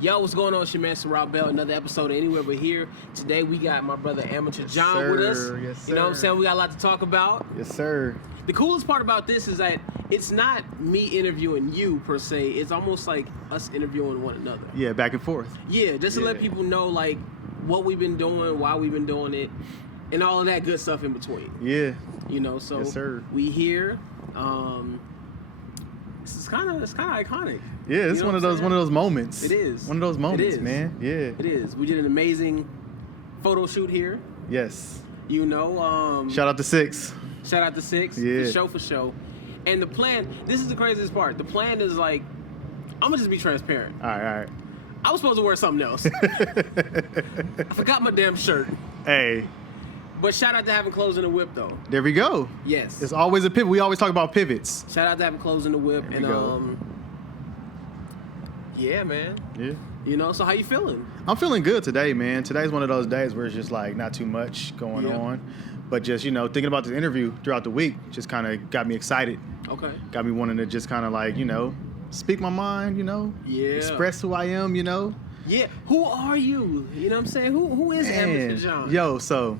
Yo, what's going on? It's your man Siril Bell. Another episode of Anywhere But Here. Today we got my brother Amateur John with us. Yes, sir. You know what I'm saying? We got a lot to talk about. Yes, sir. The coolest part about this is that it's not me interviewing you per se. It's almost like us interviewing one another. Yeah, back and forth. Yeah, just to let people know like what we've been doing, why we've been doing it, and all of that good stuff in between. Yeah. You know, so Yes, sir. we here. It's kind of iconic. Yeah, it's one of those moments. It is. One of those moments, man. Yeah. It is. We did an amazing photo shoot here. Yes. You know, Shout out to Six. shout out to Six. Yeah. For show. And the plan, this is the craziest part. The plan is like, I'm gonna just be transparent. All right. I was supposed to wear something else. I forgot my damn shirt. Hey, But shout out to having clothes in the whip though. there we go. Yes. It's always a pivot. We always talk about pivots. Shout out to having clothes in the whip. There And we go. yeah, man. Yeah. You know, so how you feeling? I'm feeling good today, man. Today's one of those days where it's just like not too much going Yeah. on. But just, thinking about this interview throughout the week just kind of got me excited. Okay. Got me wanting to just kind of like, speak my mind, Yeah. express who I am, Yeah. Who are you? You know what I'm saying? Who is Amateur John? Yo, so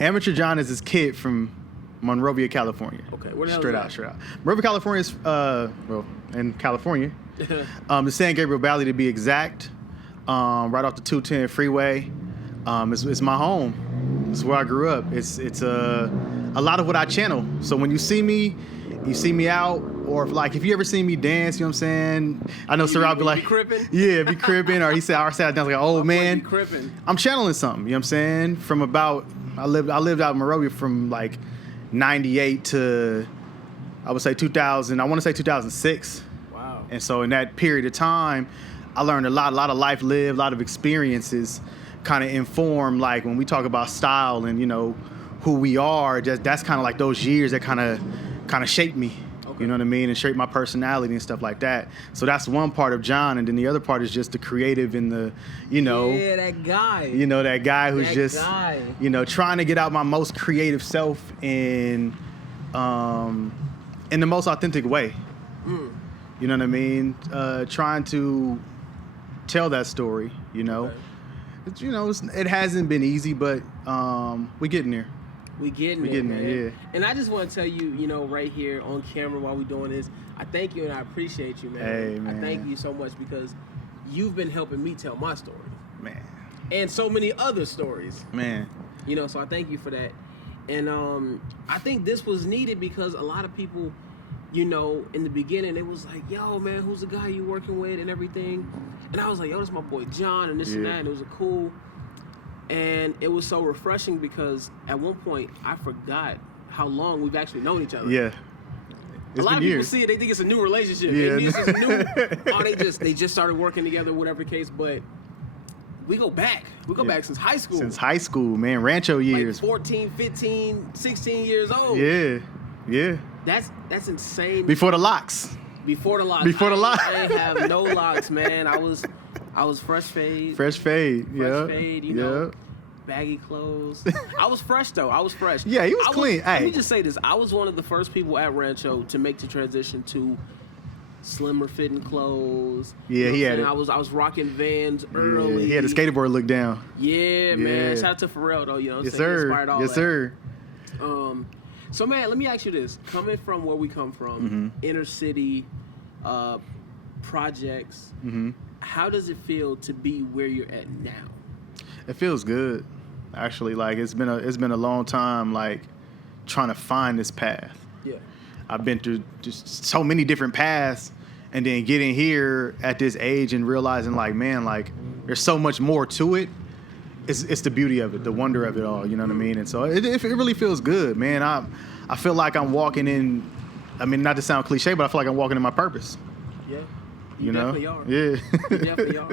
Amateur John is this kid from Monrovia, California. Okay, where the hell Straight is out, that? straight out. Monrovia, California is, in California. The San Gabriel Valley to be exact. Right off the 210 freeway. It's my home. It's where I grew up. It's a lot of what I channel. So when you see me out, or if you ever see me dance, you know what I'm saying? I know Siril be like, crippin'? yeah, be crippin', or I sat down like an old man. Be crippin'. I'm channeling something, you know what I'm saying? From about, I lived out in Monrovia from like 98 to, I would say 2000, I want to say 2006. Wow. And so in that period of time, I learned a lot of life lived, a lot of experiences kind of inform, like when we talk about style and, who we are, that's kind of like those years that kind of shaped me. Okay. You know what I mean? And shaped my personality and stuff like that. So that's one part of John. And then the other part is just the creative and the, Yeah, that guy. that guy who's That just, guy. trying to get out my most creative self in the most authentic way. Mm. You know what I mean? Trying to tell that story, Okay. It hasn't been easy, but we getting there. We getting We there, getting there, man. yeah. And I just want to tell you, right here on camera while we doing this, I thank you and I appreciate you, man. Hey, I man. thank you so much because you've been helping me tell my story Man. and so many other stories. Man. So I thank you for that. And I think this was needed because a lot of people, in the beginning, it was like, yo, man, who's the guy you working with and everything? And I was like, yo, this is my boy John and this and Yeah. that. And it was cool. And it was so refreshing because at one point, I forgot how long we've actually known each other. Yeah. A lot been of years. people see it, they think it's a new relationship. Yeah. They think it's new. They just started working together, whatever the case. But we go back. We go back since high school. Since high school, man. Rancho years. Like 14, 15, 16 years old. Yeah. Yeah. That's insane. Before the locks. Before the locks. Before the locks. I ain't have no locks, man. I was fresh fade. Fresh fade. Fresh fade, baggy clothes. I was fresh though. I was fresh. Yeah, he was clean. Let Hey. me just say this. I was one of the first people at Rancho to make the transition to slimmer fitting clothes. Yeah, he had it. it. I was rocking Vans early. Yeah, he had the skateboard look down. Yeah, man. Yeah. Shout out to Pharrell though, Yes, He sir. inspired all Yes, that. sir. So man, let me ask you this. Coming from where we come from, inner city projects, how does it feel to be where you're at now? It feels good, actually. Like it's been a long time, like trying to find this path. Yeah. I've been through just so many different paths, and then getting here at this age and realizing, like, man, like there's so much more to it. It's the beauty of it, the wonder of it all. You know what I mean? And so it really feels good, man. I feel like I'm walking in. I mean, not to sound cliche, but I feel like I'm walking in my purpose. Yeah. You know? definitely are. Yeah. You definitely are.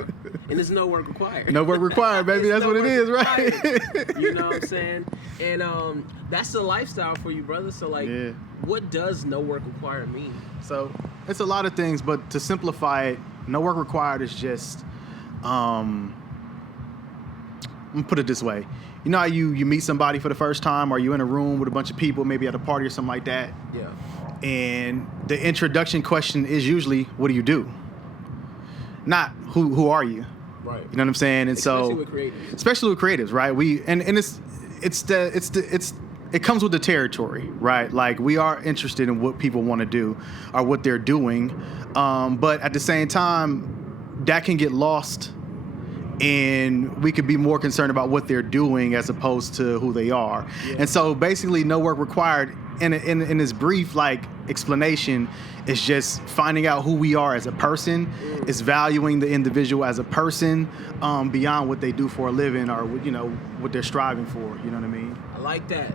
And there's no work required. No work required, baby. There's That's no what it work is, right? required. You know what I'm saying? And that's the lifestyle for you, brother. So like, Yeah. what does no work required mean? So it's a lot of things, but to simplify it, no work required is just, I'm gonna put it this way. You know how you meet somebody for the first time, or you in a room with a bunch of people, maybe at a party or something like that, Yeah. and the introduction question is usually, what do you do? not who are you. Right. You know what I'm saying? And Especially so, with creatives. especially with creatives, right? It comes with the territory, right? Like we are interested in what people want to do or what they're doing, but at the same time, that can get lost, and we could be more concerned about what they're doing as opposed to who they are. Yeah. And so, basically, no work required. In this brief explanation, is just finding out who we are as a person. Is valuing the individual as a person beyond what they do for a living or what they're striving for. You know what I mean? I like that.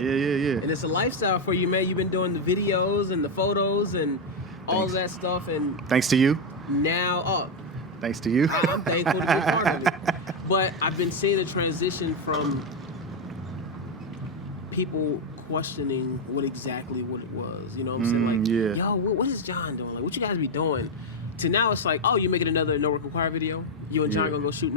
Yeah. And it's a lifestyle for you, man. You've been doing the videos and the photos and all of that stuff, and Thanks to you. now, Thanks to you. I'm thankful to be a part of it. But I've been seeing a transition from people questioning what it was. You know what I'm saying? Like, yeah. yo, what is John doing? Like, what you guys be doing? To now it's like, oh, you making another No Work Required video? You and John Yeah. gonna go shoot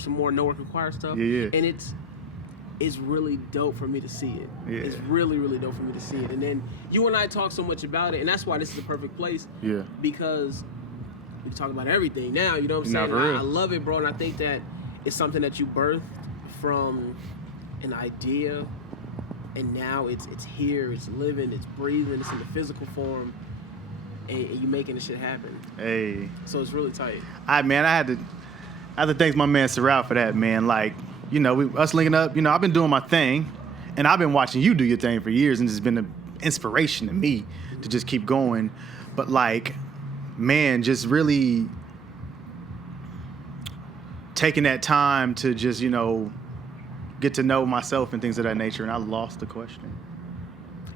some more No Work Required stuff? Yeah. And it's really dope for me to see it. Yeah. It's really, really dope for me to see it. And then you and I talk so much about it, and that's why this is the perfect place. Yeah. Because we can talk about everything now, you know what I'm Nah, saying? for real. I love it, bro, and I think that it's something that you birthed from an idea, and now it's here, it's living, it's breathing, it's in the physical form, and you making this shit happen. Hey. So it's really tight. I had to thank my man Siril for that, man. Like, us linking up, I've been doing my thing, and I've been watching you do your thing for years, and it's been an inspiration to me to just keep going. But like, man, just really taking that time to just, get to know myself and things of that nature, and I lost the question.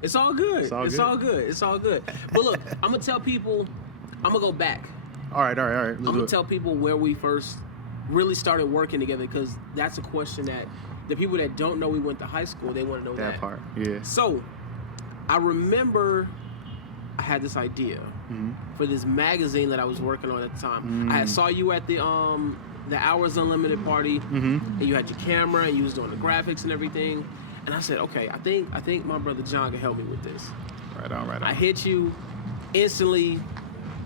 It's all good. It's all good. It's all good. But look, I'm gonna tell people, I'm gonna go back. All right. Let's I'm do gonna it. tell people where we first really started working together, because that's a question that the people that don't know we went to high school, they want to know that. That part, yeah. So, I remember I had this idea for this magazine that I was working on at the time. I saw you at the Hours Unlimited party, and you had your camera, and you was doing the graphics and everything. And I said, okay, I think my brother John can help me with this. Right on. I hit you instantly.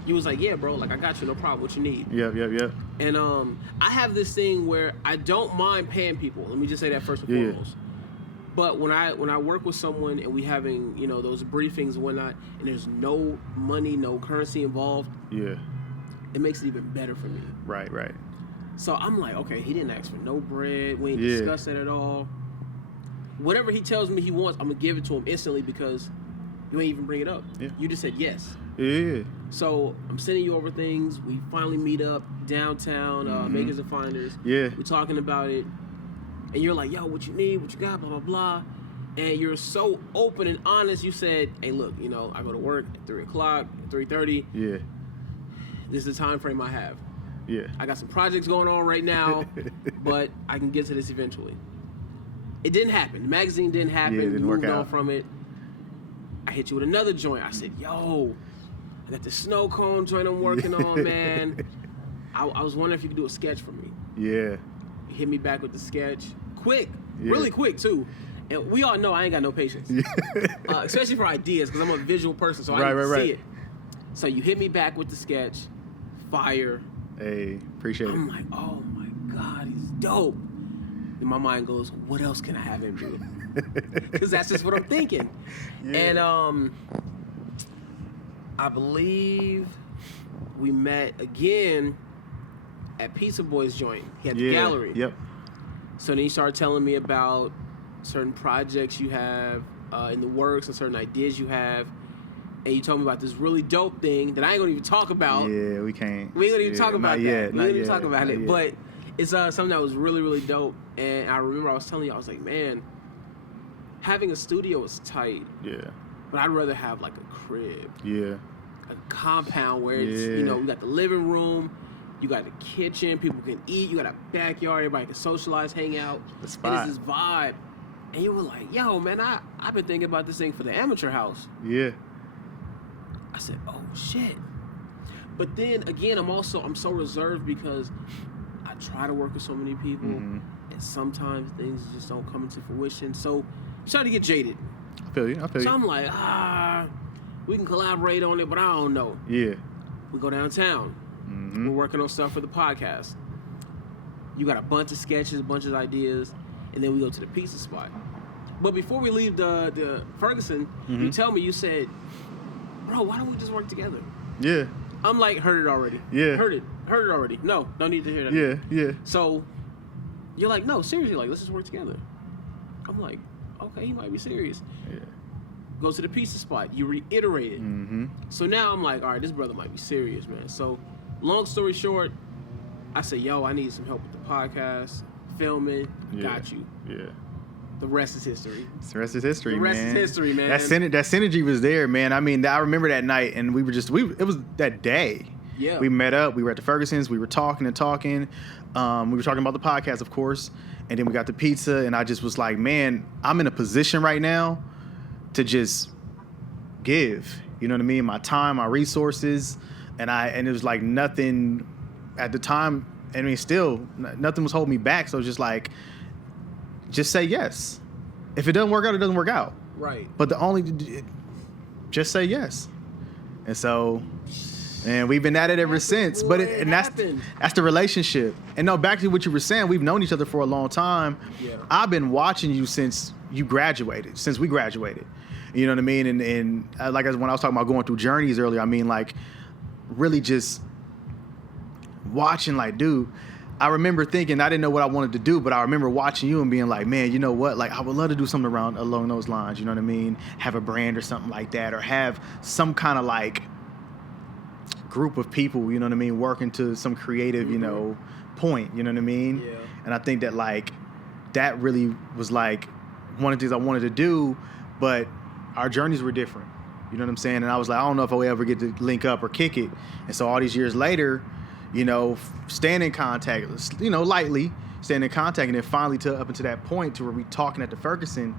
You was like, yeah, bro, like I got you, no problem. What you need? Yep. And I have this thing where I don't mind paying people. Let me just say that first and foremost. But when I work with someone and we having those briefings and whatnot, and there's no money, no currency involved, it makes it even better for me. Right. So I'm like, okay, he didn't ask for no bread. We ain't discussed that at all. Whatever he tells me he wants, I'm gonna give it to him instantly, because you ain't even bring it up. Yeah. You just said yes. Yeah. So I'm sending you over things. We finally meet up downtown, Makers and Finders. Yeah. We're talking about it. And you're like, yo, what you need, what you got, blah, blah, blah. And you're so open and honest. You said, hey, look, I go to work at 3 o'clock, 3:30. Yeah. This is the time frame I have. Yeah. I got some projects going on right now, but I can get to this eventually. It didn't happen. The magazine didn't happen. Yeah, it didn't We work moved on out. from it. I hit you with another joint. I said, yo, I got the snow cone joint I'm working on, man. I was wondering if you could do a sketch for me. Yeah. You hit me back with the sketch. Quick. Yeah. Really quick, too. And we all know I ain't got no patience. Especially for ideas, because I'm a visual person, so I need to see it. So you hit me back with the sketch. Fire. Hey, appreciate it. I'm like, oh my God, he's dope. And my mind goes, what else can I have him do? Because that's just what I'm thinking. Yeah. And I believe we met again at Pizza Boy's joint. He had the gallery. Yep. So then he started telling me about certain projects you have in the works and certain ideas you have. And you told me about this really dope thing that I ain't gonna even talk about. Yeah, we can't. We ain't gonna even talk about that. Yet, we ain't gonna even talk about it. Yet. But it's something that was really, really dope. And I remember I was telling you, I was like, man, having a studio is tight. Yeah. But I'd rather have like a crib. Yeah. A compound where it's, you got the living room, you got the kitchen, people can eat, you got a backyard, everybody can socialize, hang out. The spot. And it's this vibe. And you were like, yo, man, I've been thinking about this thing for the amateur house. Yeah. I said, oh shit. But then again, I'm so reserved because I try to work with so many people, and sometimes things just don't come into fruition. So I'm starting to get jaded. I feel you. So I'm like, we can collaborate on it, but I don't know. Yeah. We go downtown. We're working on stuff for the podcast. You got a bunch of sketches, a bunch of ideas, and then we go to the pizza spot. But before we leave the Ferguson, you tell me, you said, bro, why don't we just work together? Yeah. I'm like, heard it already. Yeah. Heard it already. No, don't need to hear that. Yeah. So you're like, no, seriously, like, let's just work together. I'm like, okay, he might be serious. Yeah. Go to the pizza spot. You reiterate it. So now I'm like, all right, this brother might be serious, man. So long story short, I said, yo, I need some help with the podcast, filming. Got you. Yeah. The rest is history. The rest is history, man. The rest is history, man. That synergy was there, man. I mean, I remember that night, and it was that day. Yeah. We met up. We were at the Fergusons. We were talking. We were talking about the podcast, of course, and then we got the pizza, and I just was like, man, I'm in a position right now to just give. You know what I mean? My time, my resources, and it was like nothing at the time. I mean, still, nothing was holding me back. So it was just like, just say yes. If it doesn't work out, it doesn't work out. Right. But just say yes. And so, and we've been at it ever since. But that's the relationship. And no, back to what you were saying, we've known each other for a long time. Yeah. I've been watching you since we graduated. You know what I mean? And like when I was talking about going through journeys earlier, I mean, like, really just watching, like, dude, I remember thinking, I didn't know what I wanted to do, but I remember watching you and being like, man, you know what? Like, I would love to do something along those lines. You know what I mean? Have a brand or something like that, or have some kind of like group of people, you know what I mean, working to some creative, you know, point. You know what I mean? Yeah. And I think that, like, that really was like one of the things I wanted to do, but our journeys were different. You know what I'm saying? And I was like, I don't know if I'll ever get to link up or kick it. And so all these years later, you know, staying in contact, you know, lightly staying in contact, and then finally up until that point to where we talking at the Ferguson,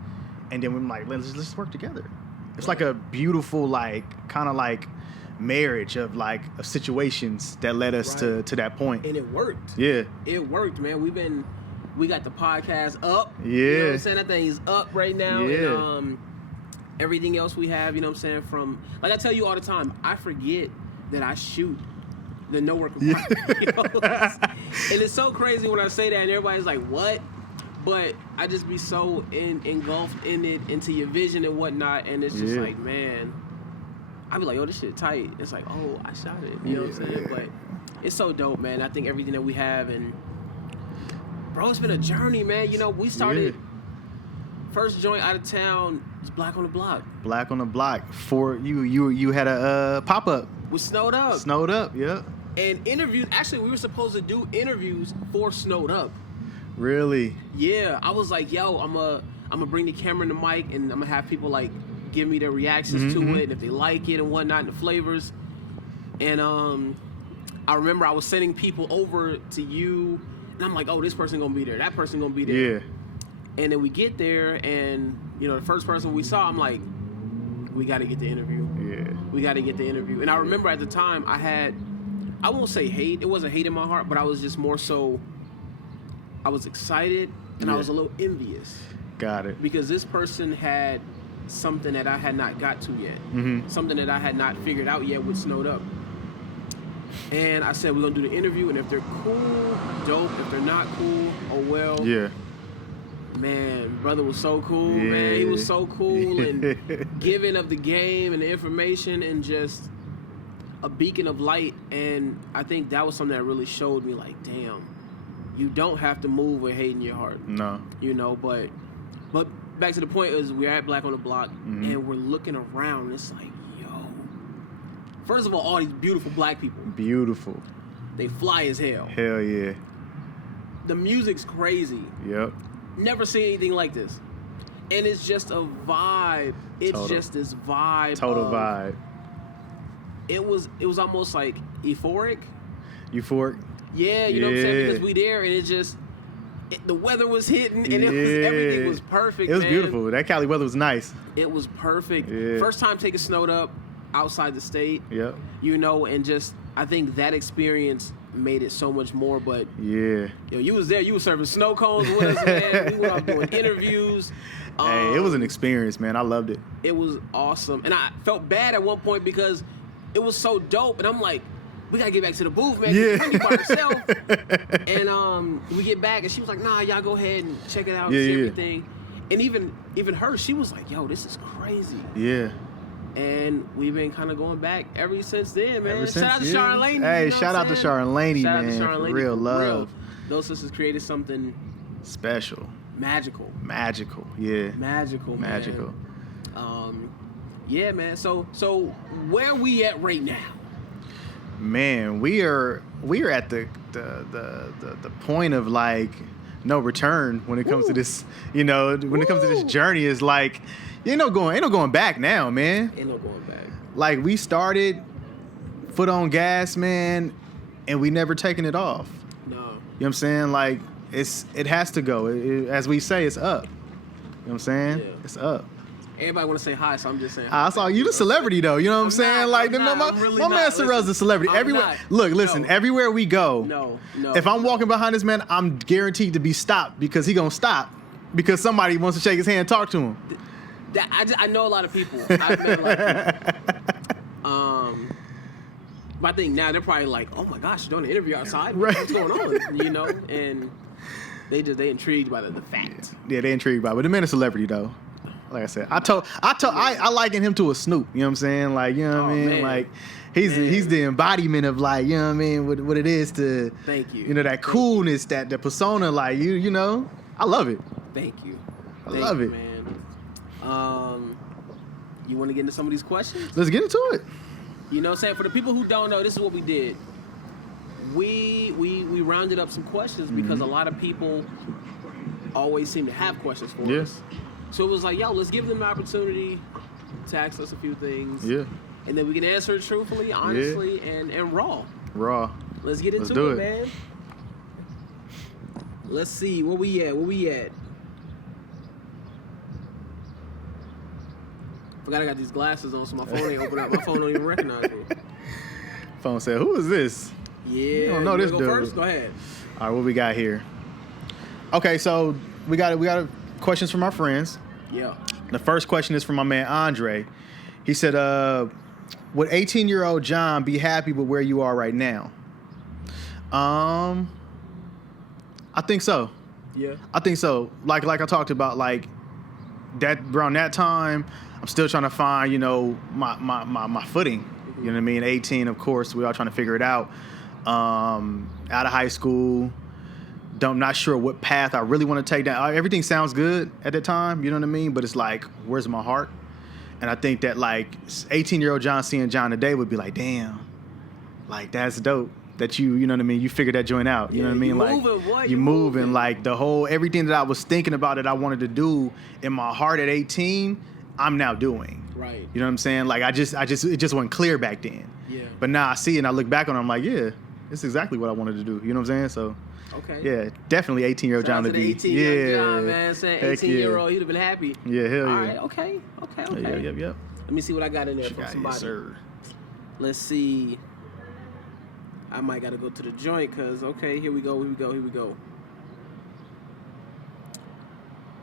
and then we're like, let's work together. It's like a beautiful, like, kind of like marriage of situations that led us to that point. And it worked. Yeah. It worked, man. We got the podcast up. Yeah. You know what I'm saying? That thing's up right now. Yeah. And everything else we have, you know what I'm saying, from, like I tell you all the time, I forget that I shoot the No Work Requirement. You know? And it's so crazy when I say that, and everybody's like, what? But I just be so engulfed in it, into your vision and whatnot, and it's just like, man, I be like, oh, this shit tight. It's like, oh, I shot it. You know what I'm saying? But it's so dope, man. I think everything that we have, and bro, it's been a journey, man. You know, we started first joint out of town was Black on the Block. Black on the Block. For you had a pop up. With Snowed Up. Snowed Up, yeah. And interviews. Actually, we were supposed to do interviews for Snowed Up. Really? Yeah, I was like, yo, I'm gonna bring the camera and the mic, and I'm gonna have people like give me their reactions to it, and if they like it and whatnot, and the flavors. And I remember I was sending people over to you, and I'm like, oh, this person gonna be there, that person gonna be there. Yeah. And then we get there, and you know, the first person we saw, I'm like, we got to get the interview. Yeah. We got to get the interview. And I remember at the time I won't say hate. It wasn't hate in my heart, but I was just more so, I was excited and I was a little envious. Got it. Because this person had something that I had not got to yet. Something that I had not figured out yet with Snowed Up. And I said, we're going to do the interview, and if they're cool, dope. If they're not cool, oh well. Yeah. Man, brother was so cool, man. He was so cool and giving of the game and the information, and just a beacon of light. And I think that was something that really showed me, like, damn, you don't have to move with hate in your heart. No. You know, but back to the point is, we're at Black on the Block, and we're looking around, and it's like, yo. First of all these beautiful black people. Beautiful. They fly as hell. Hell yeah. The music's crazy. Yep. Never seen anything like this. And it's just a vibe. It's just this vibe. Total vibe. It was almost like euphoric. Euphoric? Yeah, you know what I'm saying? Because we there, and the weather was hitting, and everything was perfect. It was beautiful. That Cali weather was nice. It was perfect. Yeah. First time taking Snowed Up outside the state. Yep. You know, and just, I think that experience made it so much more. But yeah, yo, you was there. You was serving snow cones with us, man. We went out doing interviews. Hey, it was an experience, man. I loved it. It was awesome, and I felt bad at one point because it was so dope, and I'm like, we gotta get back to the booth, man. Yeah. Wendy by herself. And we get back, and she was like, nah, y'all go ahead and check it out, see everything. And even her, she was like, yo, this is crazy. Yeah. And we've been kind of going back ever since then, man. Shout out to yeah. Sharon Laney. Hey, you know shout out to Sharon Laney, shout man. Out to Sharon Laney, real for love. Real. Those sisters created something special. Magical. Magical, yeah. Magical, man. Magical. Yeah, man. So where we at right now? Man, we are at the point of like no return when it comes to this, you know, when it comes to this journey. Is like ain't no going back now, man. Ain't no going back. Like we started foot on gas, man, and we never taken it off. No. You know what I'm saying? Like it has to go. As we say, it's up. You know what I'm saying? Yeah. It's up. Everybody want to say hi, so I'm just saying. I saw you the celebrity though. You know what I'm saying? Like my man Siril's a celebrity. Everywhere. Look, listen. Everywhere we go. No. If I'm walking behind this man, I'm guaranteed to be stopped because he gonna stop because somebody wants to shake his hand and talk to him. I know a lot of people. I've met a lot of people. But I think now they're probably like, oh my gosh, you're doing an interview outside. Right. What's going on? You know, and they intrigued by the fact. Yeah, they intrigued by it. But the man is a celebrity though. Like I said, I liken him to a Snoop. You know what I'm saying? Like, you know what I mean? Man. Like, he's the embodiment of like, you know what I mean? What it is to, Thank you. You know, that coolness, that the persona. Like you know, I love it. Thank you. I love it, man. You want to get into some of these questions? Let's get into it. You know what I'm saying? For the people who don't know, this is what we did. We rounded up some questions because a lot of people always seem to have questions for us. So it was like, yo, let's give them the opportunity to ask us a few things. Yeah. And then we can answer it truthfully, honestly, and raw. Raw. Let's get into it, man. Let's see. Where we at? Forgot I got these glasses on, so my phone ain't open up. My phone don't even recognize me. Phone said, who is this? Yeah. You don't know this go dude. First? Go ahead. All right, what we got here? Okay, so we got questions from our friends. Yeah. The first question is from my man Andre. He said, would 18-year-old John be happy with where you are right now? I think so. Yeah. I think so. Like I talked about, like that around that time, I'm still trying to find, you know, my footing. You know what I mean? 18, of course, we all trying to figure it out. Out of high school. Not sure what path I really want to take down. Everything sounds good at the time, you know what I mean? But it's like, where's my heart? And I think that like 18-year-old John seeing John today would be like, damn, like that's dope that you know what I mean? You figured that joint out, you know what I mean? Like you moving, like the whole, everything that I was thinking about that I wanted to do in my heart at 18, I'm now doing. Right. You know what I'm saying? Like it just wasn't clear back then. Yeah. But now I see it and I look back on it, I'm like, yeah, it's exactly what I wanted to do. You know what I'm saying? So. Okay. Yeah, definitely 18-year-old John would be. 18-year-old John, man. Saying 18-year-old, he'd have been happy. Yeah, hell yeah. All right, okay. Yep. Let me see what I got in there from somebody. Yes, sir. Let's see. I might got to go to the joint because, okay, here we go.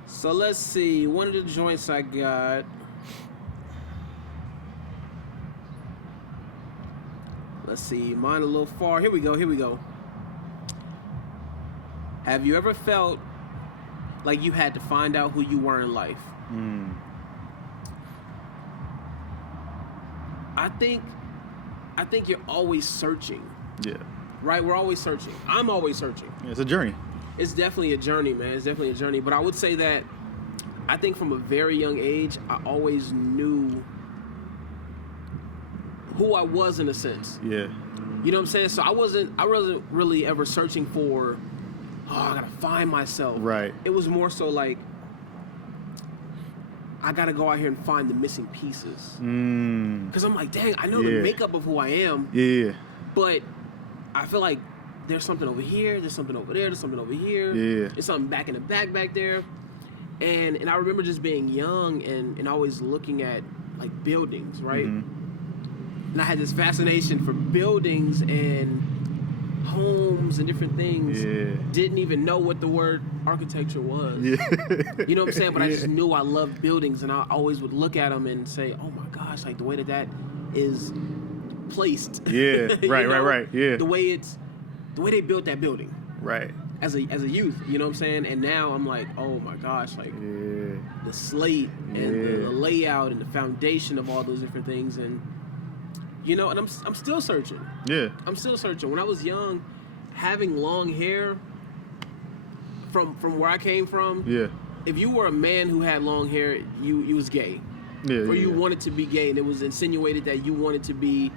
So let's see. One of the joints I got. Let's see. Mine a little far. Here we go. Have you ever felt like you had to find out who you were in life? I think you're always searching. Yeah. Right? We're always searching. I'm always searching. Yeah, it's a journey. It's definitely a journey, man. It's definitely a journey. But I would say that I think from a very young age, I always knew who I was in a sense. Yeah. You know what I'm saying? So I wasn't really ever searching for, I gotta find myself. Right. It was more so like, I gotta go out here and find the missing pieces. Because I'm like, dang, I know the makeup of who I am. Yeah. But I feel like there's something over here, there's something over there, there's something over here. Yeah. There's something back in the back there. And I remember just being young and always looking at like buildings, right? And I had this fascination for buildings and homes and different things. Yeah. Didn't even know what the word architecture was. Yeah. You know what I'm saying? But I just knew I loved buildings, and I always would look at them and say, oh my gosh, like the way that is placed. Yeah, right. Yeah, The way they built that building. right. As a youth, you know what I'm saying? And now I'm like, oh my gosh, like the slate and the layout and the foundation of all those different things, and and I'm still searching. Yeah. I'm still searching. When I was young, having long hair from where I came from, if you were a man who had long hair, you was gay. Or you wanted to be gay, and it was insinuated that you wanted to be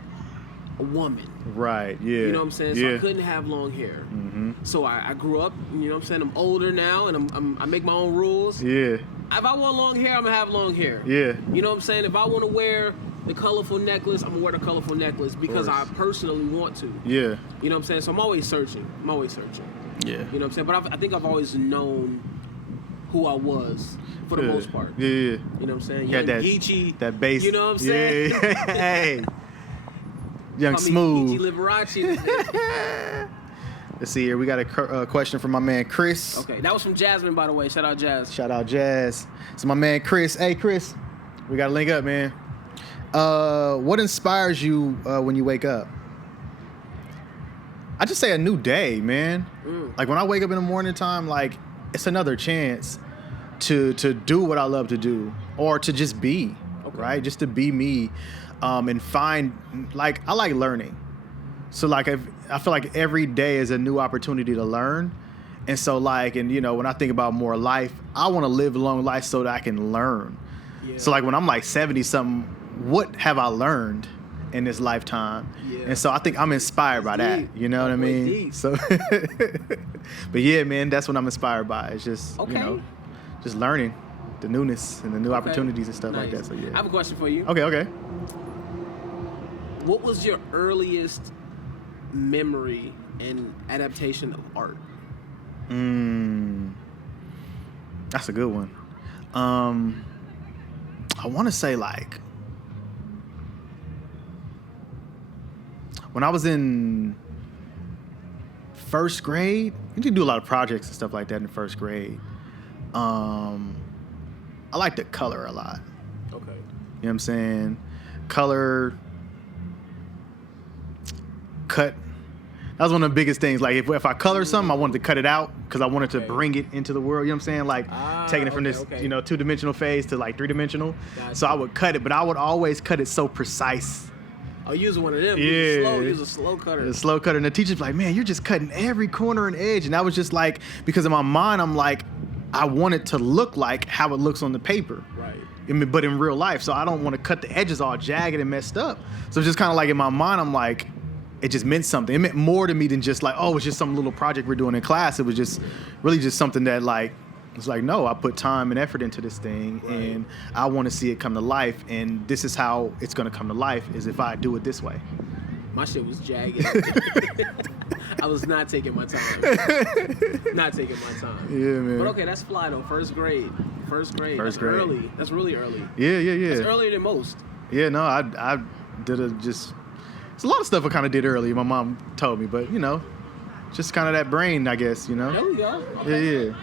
a woman. Right, yeah. You know what I'm saying? So I couldn't have long hair. Mm-hmm. So I grew up, you know what I'm saying? I'm older now, and I make my own rules. Yeah. If I want long hair, I'm going to have long hair. Yeah. You know what I'm saying? If I want to wear the colorful necklace, I'm going to wear the colorful necklace because I personally want to. Yeah. You know what I'm saying? So I'm always searching. Yeah. You know what I'm saying? But I think I've always known who I was for the most part. Yeah. You know what I'm saying? Yeah, that Geechee, that bass. You know what I'm saying? Yeah. Hey. Young Call me Smooth. Geechee Liberace. Let's see here. We got a question from my man Chris. Okay, that was from Jasmine, by the way. Shout out Jazz. Shout out Jazz. So my man Chris. Hey Chris, we gotta link up, man. What inspires you when you wake up? I just say a new day, man. Like when I wake up in the morning time, like it's another chance to do what I love to do, or to just be, right? Just to be me, and find, like, I like learning. So like I feel like every day is a new opportunity to learn. And so like, and when I think about more life, I want to live a long life so that I can learn. Yeah. So like when I'm like 70 something, what have I learned in this lifetime? Yeah. And so I think I'm inspired by that. You know what I mean? Deep. So, but yeah, man, that's what I'm inspired by. It's just, just learning the newness and the new opportunities and stuff like that. So yeah. I have a question for you. Okay. What was your earliest memory and adaptation of art? That's a good one. I want to say like when I was in first grade, you did do a lot of projects and stuff like that in first grade. I like to color a lot. Okay. You know what I'm saying? Color, cut. That was one of the biggest things. Like if I color something, I wanted to cut it out because I wanted to bring it into the world. You know what I'm saying? Like taking it from this, two-dimensional phase to like three-dimensional. Gotcha. So I would cut it, but I would always cut it so precise. Oh, use one of them. Yeah. Use a slow cutter. A slow cutter. And the teacher's like, man, you're just cutting every corner and edge. And I was just like, because in my mind, I'm like, I want it to look like how it looks on the paper. Right. But in real life. So I don't want to cut the edges all jagged and messed up. So it's just kind of like in my mind, I'm like, it just meant something. It meant more to me than just like, oh, it's just some little project we're doing in class. It was just really just something that like, it's like, no, I put time and effort into this thing, and I want to see it come to life. And this is how it's going to come to life, is if I do it this way. My shit was jagged. I was not taking my time. Not taking my time. Yeah, man. But okay, that's fly though. First grade. That's early. That's really early. Yeah. That's earlier than most. Yeah, no, I did it's a lot of stuff I kind of did early. My mom told me, but just kind of that brain, I guess. There we go. Okay. Yeah.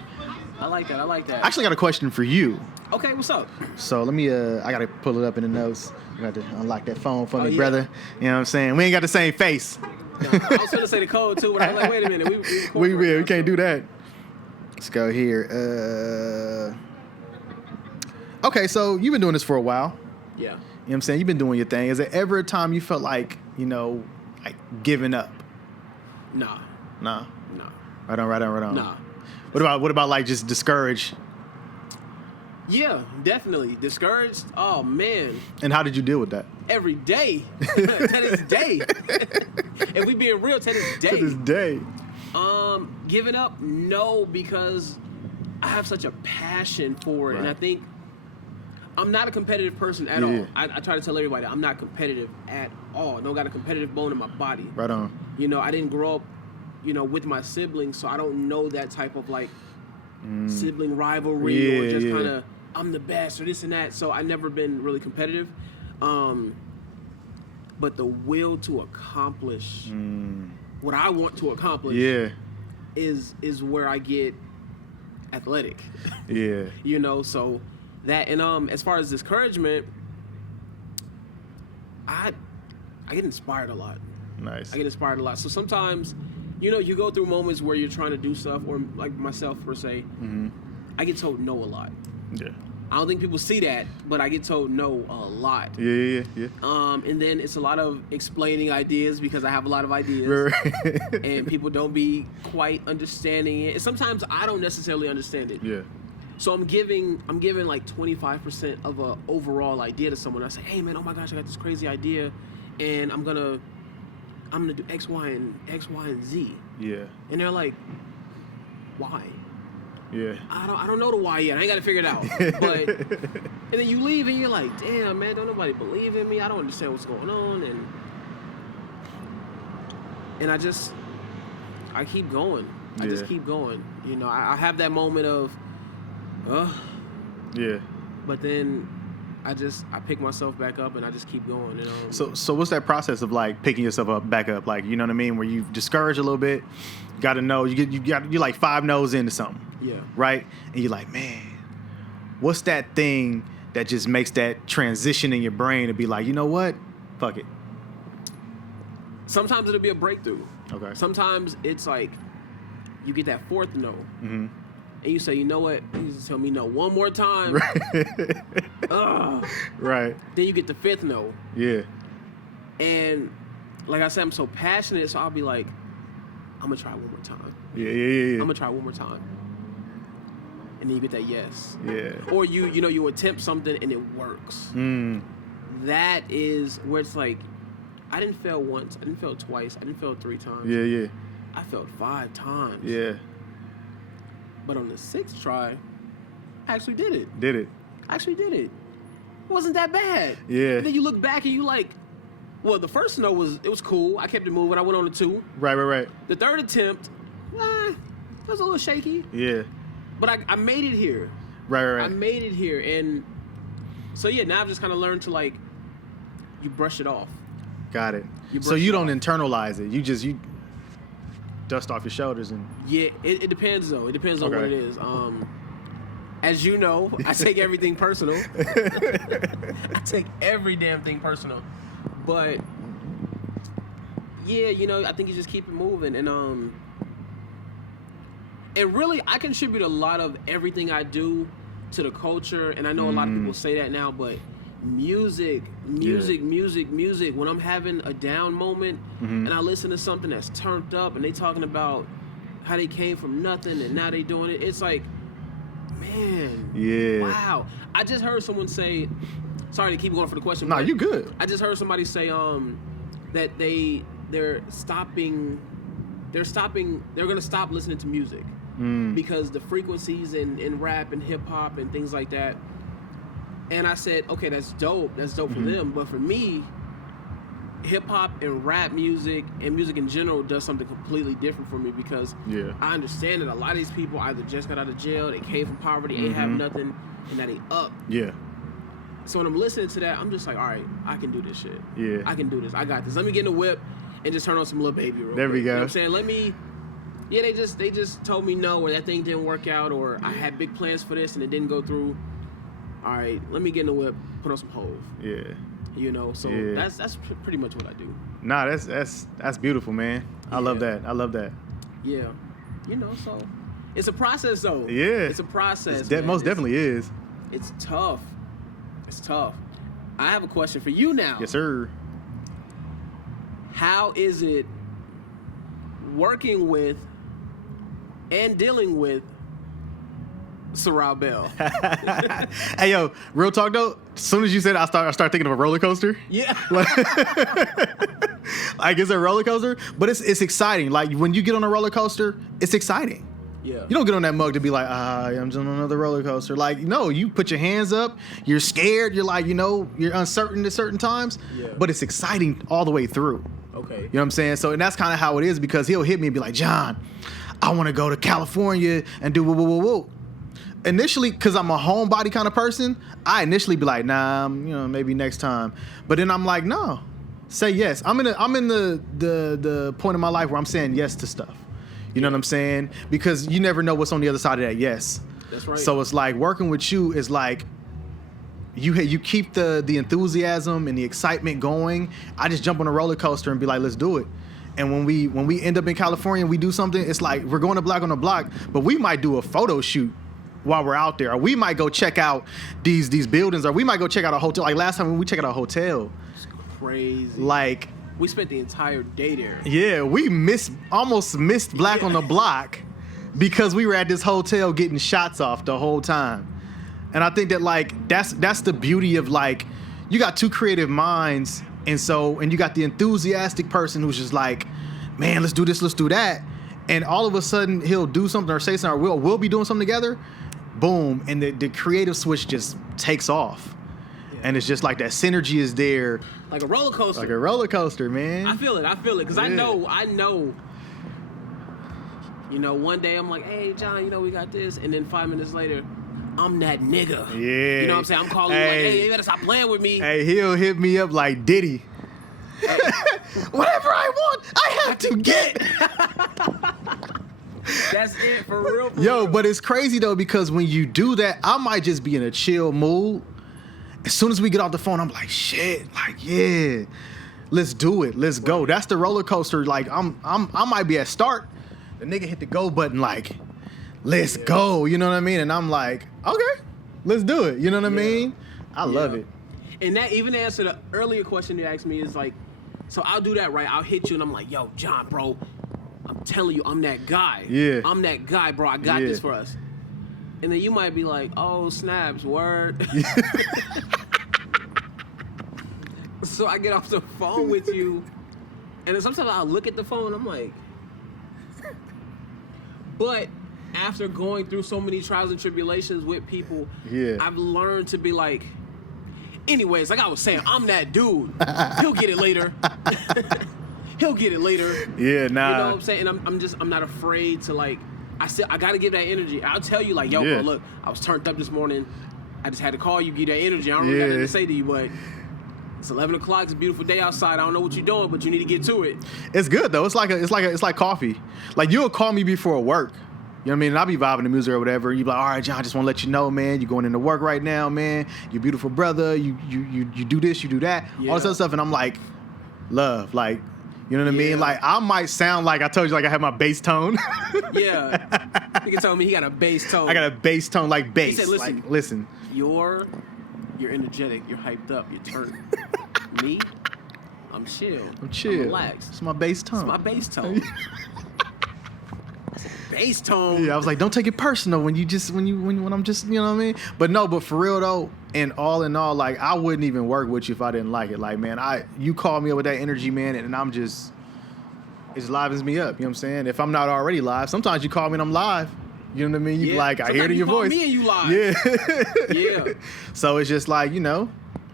I like that. I actually got a question for you. Okay, what's up? So let me, I got to pull it up in the notes. You got to unlock that phone for me, brother. You know what I'm saying? We ain't got the same face. No, I was going to say the code too, but I was like, wait a minute. We can't do that. Let's go here. Okay, so you've been doing this for a while. Yeah. You know what I'm saying? You've been doing your thing. Is there ever a time you felt like, like giving up? Nah. Right on. Nah. What about like just discouraged? Yeah, definitely. Discouraged? Oh, man. And how did you deal with that? Every day. To this day. If we being real, to this day. To this day. Giving up? No, because I have such a passion for it. Right. And I think I'm not a competitive person at all. I try to tell everybody I'm not competitive at all. Don't got a competitive bone in my body. Right on. I didn't grow up, with my siblings, so I don't know that type of like sibling rivalry or just kind of I'm the best or this and that. So I never been really competitive. But the will to accomplish what I want to accomplish is where I get athletic. Yeah. So that, and as far as discouragement, I I get inspired a lot. Nice. I get inspired a lot. So sometimes, you know, you go through moments where you're trying to do stuff, or like myself per se, I get told no a lot. Yeah. I don't think people see that, but I get told no a lot. Yeah. And then it's a lot of explaining ideas because I have a lot of ideas, Right. and people don't be quite understanding it. And sometimes I don't necessarily understand it. Yeah. So I'm giving like 25% of a overall idea to someone. I say, hey man, oh my gosh, I got this crazy idea, and I'm gonna do X, Y, and Z. Yeah. And they're like, why? Yeah. I don't know the why yet. I ain't got to figure it out. But and then you leave and you're like, damn man, don't nobody believe in me. I don't understand what's going on, and I keep going. I just keep going. You know, I have that moment of, Yeah. but then I pick myself back up and I just keep going. And, So what's that process of like picking yourself up back up? Like, you know what I mean? Where you discouraged a little bit, got to know you're like 5 no's into something. Yeah. Right? And you're like, man, what's that thing that just makes that transition in your brain to be like, you know what? Fuck it. Sometimes it'll be a breakthrough. Okay. Sometimes it's like you get that 4th no. Mm-hmm. And you say, you know what? You just tell me no one more time. Right. Right. Then you get the 5th no. Yeah. And like I said, I'm so passionate, so I'll be like, I'm gonna try one more time. Yeah. I'm gonna try one more time. And then you get that yes. Yeah. Or you attempt something and it works. That is where it's like, I didn't fail once, I didn't fail twice, I didn't fail 3 times. Yeah. I failed 5 times. Yeah. But on the 6th try, I actually did it. Did it. I actually did it. It wasn't that bad. Yeah. And then you look back and you like, well, the first no was cool. I kept it moving. I went on to 2. Right. The 3rd attempt, it was a little shaky. Yeah. But I made it here. Right. I made it here. And so, yeah, now I've just kind of learned to, like, you brush it off. Got it. You So brush you it don't off. internalize it. You dust off your shoulders and... Yeah, it depends, though. It depends on what Okay. it is. As you know, I take everything personal. I take every damn thing personal. But, yeah, I think you just keep it moving. And really, I contribute a lot of everything I do to the culture. And I know a lot of people say that now, but music. When I'm having a down moment and I listen to something that's turned up and they talking about how they came from nothing and now they doing it, it's like, man, Yeah. wow. I just heard someone say, sorry to keep going for the question. Nah, but you good. I just heard somebody say that they're gonna stop listening to music because the frequencies in rap and hip hop and things like that. And I said, okay, that's dope for them. But for me, hip hop and rap music and music in general does something completely different for me because I understand that a lot of these people either just got out of jail, they came from poverty, ain't have nothing, and now they up. Yeah. So when I'm listening to that, I'm just like, all right, I can do this shit. Yeah. I can do this. I got this. Let me get in the whip and just turn on some Lil Baby real There quick. we go. You know what I'm saying? They just told me no, or that thing didn't work out, or I had big plans for this and it didn't go through. All right, let me get in the whip, put on some Hove. Yeah. So Yeah. that's pretty much what I do. Nah, that's beautiful, man. I love that. Yeah. So it's a process though. Yeah. It's a process. Most definitely is. It's tough. I have a question for you now. Yes, sir. How is it working with and dealing with Siril Bell? Hey, yo, real talk though. As soon as you said it, I start thinking of a roller coaster. Yeah. Like it's a roller coaster, but it's exciting. Like when you get on a roller coaster, it's exciting. Yeah. You don't get on that mug to be like, I'm just on another roller coaster. Like, no, you put your hands up, you're scared, you're like, you're uncertain at certain times, but it's exciting all the way through. Okay. You know what I'm saying? So, and that's kind of how it is because he'll hit me and be like, John, I want to go to California and do woo. Initially, because I'm a homebody kind of person, I initially be like, nah, maybe next time. But then I'm like, no, say yes. I'm in the point in my life where I'm saying yes to stuff. You know what I'm saying? Because you never know what's on the other side of that yes. That's right. So it's like working with you is like, you keep the enthusiasm and the excitement going. I just jump on a roller coaster and be like, let's do it. And when we end up in California and we do something, it's like we're going to Black on the Block, but we might do a photo shoot while we're out there, or we might go check out these buildings, or we might go check out a hotel. Like last time when we checked out a hotel, It's crazy. like We spent the entire day there. yeah, we almost missed Black on the Block because we were at this hotel getting shots off the whole time. And I think that like that's the beauty of like you got two creative minds, and you got the enthusiastic person who's just like, man, let's do this, let's do that. And all of a sudden he'll do something or say something, or we'll be doing something together. Boom, and the creative switch just takes off. Yeah. And it's just like that synergy is there. Like a roller coaster. Like a roller coaster, man. I feel it, because I know. You know, one day I'm like, hey, John, you know, we got this. And then 5 minutes later, I'm that nigga. Yeah. You know what I'm saying? I'm calling you like, hey, you better stop playing with me. Hey, he'll hit me up like Diddy. Hey. Whatever I want, I have to get. That's it, for real. Yo, but it's crazy though, because when you do that, I might just be in a chill mood. As soon as we get off the phone, I'm like, shit, like, yeah, let's do it, let's go. That's the roller coaster. Like, I might be at start, the nigga hit the go button, like, let's go. You know what I mean? And I'm like, okay, let's do it. You know what I mean? I love it. And that even to answer the earlier question you asked me is like, so I'll do that, right? I'll hit you and I'm like, yo, John, bro, I'm telling you, I'm that guy. Yeah. I'm that guy, bro. I got this for us. And then you might be like, oh, snaps, word. So I get off the phone with you, and then sometimes I'll look at the phone, I'm like, but after going through so many trials and tribulations with people, I've learned to be like, anyways, like I was saying, I'm that dude. He'll get it later. He'll get it later. Yeah, nah. You know what I'm saying? And I'm not afraid to like, I gotta give that energy. I'll tell you like, yo, bro, look, I was turned up this morning. I just had to call you, give that energy. I don't really got nothing to say to you, but it's 11 o'clock. It's a beautiful day outside. I don't know what you're doing, but you need to get to it. It's good though. It's like coffee. Like you'll call me before work. You know what I mean? And I'll be vibing the music or whatever. And you be like, all right, John, I just want to let you know, man, you're going into work right now, man. You're a beautiful brother. You do this, you do that, all this other stuff. And I'm like, love, like, you know what I mean? Like, I might sound like, I told you, like I have my bass tone. Yeah. Nigga told me he got a bass tone. I got a bass tone, like bass. He said, listen, like, listen. You're energetic. You're hyped up. You're turned. Me, I'm chill. I'm relaxed. It's my bass tone. It's my bass tone. Bass tone. Yeah, I was like, don't take it personal when I'm just, you know what I mean? But for real though, and all in all, like I wouldn't even work with you if I didn't like it. Like, man, you call me up with that energy, man, and I'm just, it just livens me up. You know what I'm saying? If I'm not already live, sometimes you call me and I'm live. You know what I mean? You be like, I hear it in your voice. Me and you live. Yeah. Yeah. So it's just like, you know,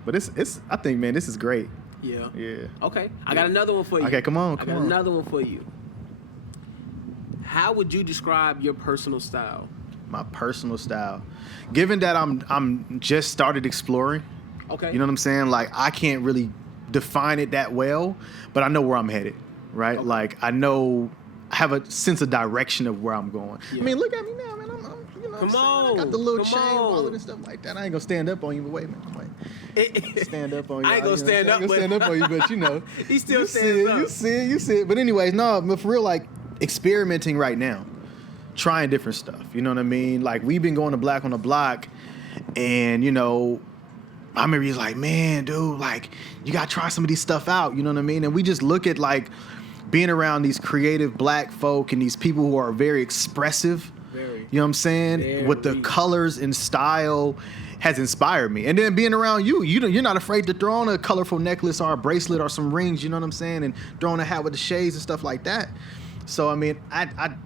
but it's. I think, man, this is great. Yeah. Yeah. Okay, I got another one for you. Okay, come on. I got another one for you. How would you describe your personal style? My personal style, given that I'm just started exploring. Okay. You know what I'm saying? Like I can't really define it that well, but I know where I'm headed, right? Okay. Like I have a sense of direction of where I'm going. Yeah. I mean, look at me now, man. I'm you know, Come what I'm on. saying? I got the little Come chain on. wallet and stuff like that. I ain't gonna stand up on you, but wait a minute. I'm like, stand up on you. I ain't gonna stand up, but stand up on you, but you know, he still stands up. You see it. But anyways, no, but for real, like experimenting right now, trying different stuff. You know what I mean? Like we've been going to Black on the Block, and you know, I remember he's like, man, dude, like you gotta try some of these stuff out. You know what I mean? And we just look at like being around these creative Black folk and these people who are very expressive. Very. You know what I'm saying? Very. With the colors and style has inspired me. And then being around you're not afraid to throw on a colorful necklace or a bracelet or some rings, you know what I'm saying? And throwing a hat with the shades and stuff like that. So, I mean,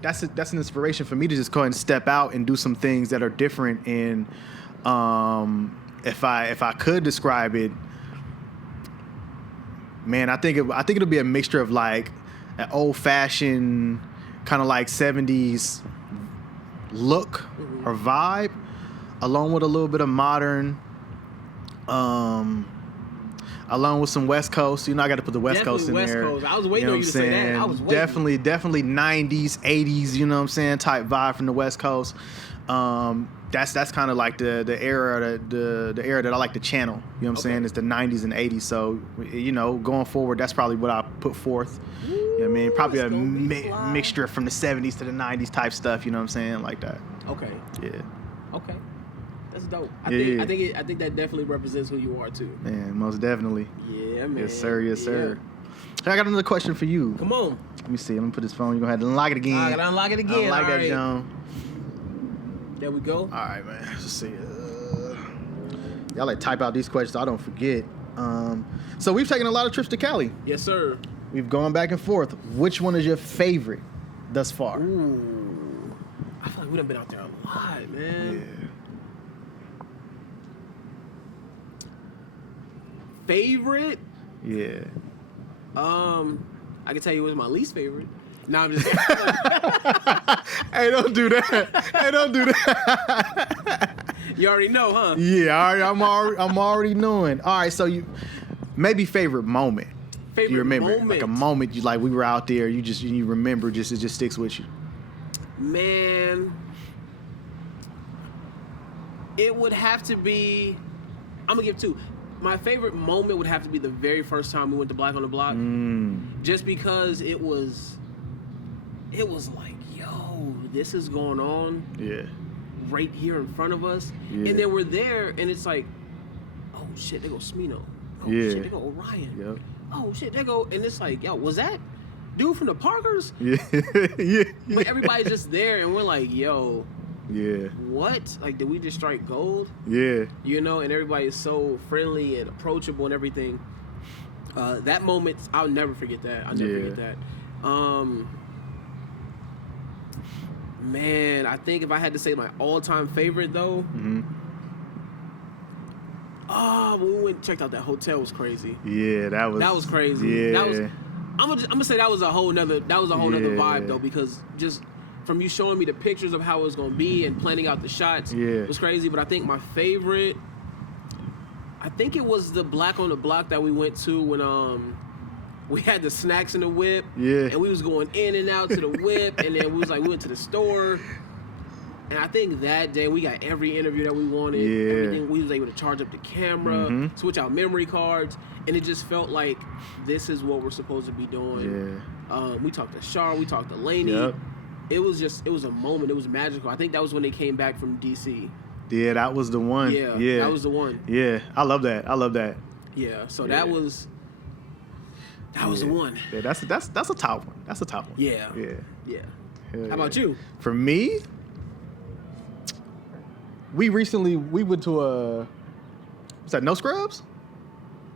that's an inspiration for me to just go ahead and step out and do some things that are different. And if I could describe it, man, I think it'll be a mixture of like an old-fashioned kind of like 70s look or vibe, along with a little bit of modern, along with some West Coast. You know, I got to put the West Coast in West there. Coast. I was waiting you know on you to say that. I was waiting. Definitely 90s, 80s, you know what I'm saying, type vibe from the West Coast. that's kind of like the era the era that I like to channel. You know what I'm saying? It's the 90s and 80s. So, you know, going forward, that's probably what I put forth. You know what I mean? Probably a mixture from the 70s to the 90s type stuff. You know what I'm saying? Like that. Okay. Yeah. Okay. That's dope. I Yeah. think that definitely represents who you are too. Man, most definitely. Yeah, man. Yes, sir. Yes, sir. Yeah. I got another question for you. Come on. Let me see. I'm gonna put this phone. You're gonna have to unlock it again. I gotta unlock it again. Unlock All that, right. John. There we go. All right, man. Let's see. Y'all like type out these questions so I don't forget. So we've taken a lot of trips to Cali. Yes, sir. We've gone back and forth. Which one is your favorite thus far? Ooh. I feel like we done been out there a lot, man. Favorite? Yeah. I can tell you it was my least favorite. No, I'm just Hey, don't do that. Hey, don't do that. You already know, huh? Yeah, I'm already knowing. All right, so you maybe favorite moment. Favorite you remember moment. like a moment you like we were out there. You remember it just sticks with you. Man, it would have to be. I'm gonna give two. My favorite moment would have to be the very first time we went to Black on the Block, just because it was like, yo, this is going on. Yeah. Right here in front of us, Yeah. and then we're there, and it's like, oh shit, they go Smino. Oh Yeah. shit, they go Orion. Yep. Oh shit, they go, and it's like, yo, was that dude from the Parkers? Yeah. Yeah. But everybody's just there, and we're like, yo, Yeah. what? Like, did we just strike gold? Yeah. You know, and everybody is so friendly and approachable and everything. That moment, I'll never forget that. I'll never forget that. Man, I think if I had to say my all-time favorite though, when we went and checked out that hotel was crazy. Yeah, that was crazy. Yeah. That was. I'm gonna say that was a whole nother vibe though, because just from you showing me the pictures of how it was gonna be and planning out the shots, it was crazy. But I think my favorite, I think it was the Black on the Block that we went to when we had the snacks in the whip, and we was going in and out to the whip, and then we went to the store, and I think that day we got every interview that we wanted. Everything, we was able to charge up the camera, switch out memory cards, and it just felt like this is what we're supposed to be doing. We talked to Shar, we talked to Laney. Yep. It was a moment. It was magical. I think that was when they came back from DC. Yeah, that was the one. Yeah, that was the one. Yeah, I love that. Yeah, so that was the one. Yeah, that's a top one. That's a top one. Yeah. Yeah. How about you? For me, we went to what's that? No Scrubs?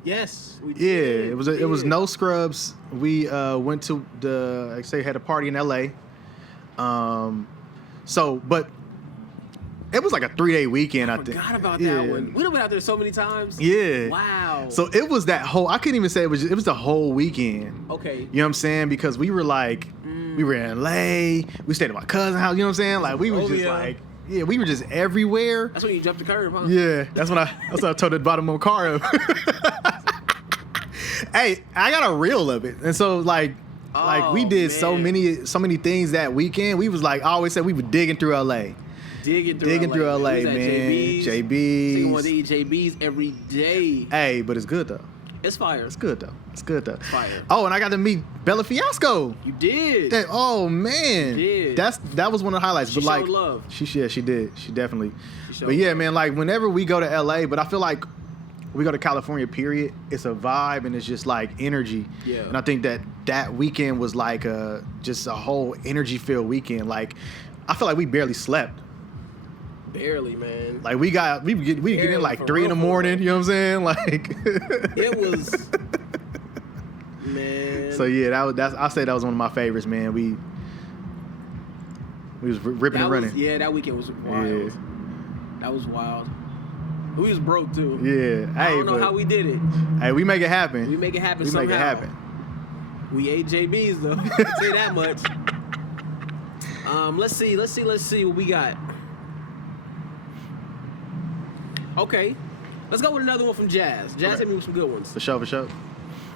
Yes. We did. did. It was No Scrubs. We went to had a party in LA. But it was like a 3-day weekend. I forgot about that one. We done been out there so many times. Yeah. Wow. So it was that whole. I couldn't even say it was the whole weekend. Okay. You know what I'm saying? Because we were like, we were in LA. We stayed at my cousin's house. You know what I'm saying? Like we were we were just everywhere. That's when you jumped the curb, huh? Yeah. That's when I told the bottom of my car up. Hey, I got a reel of it, and so like we did so many things that weekend. We was like, I always said we were digging through LA. Digging through LA, man. JB's. So you want to eat JB's every day. Hey, but it's good though. It's fire. It's good though. Fire. Oh, and I got to meet Bella Fiasco. You did. Oh man. You did. That was one of the highlights. She but like showed love. She did. She definitely. But yeah, man, like whenever we go to LA, but I feel like we go to California, period, it's a vibe and it's just like energy. Yeah. And I think that weekend was like just a whole energy filled weekend. Like I feel like we barely slept. Barely, man. Like we get in like 3 in the morning, you know what I'm saying? Like it was man. So yeah, I say that was one of my favorites, man. We was ripping and running. That weekend was wild. Yeah. That was wild. We was broke too. Yeah. I don't know how we did it. Hey, we make it happen. We make it happen We somehow. make it happen. We ate JB's though. I'll say that much. Let's see what we got. Okay. Let's go with another one from Jazz. Jazz hit me with some good ones. For sure.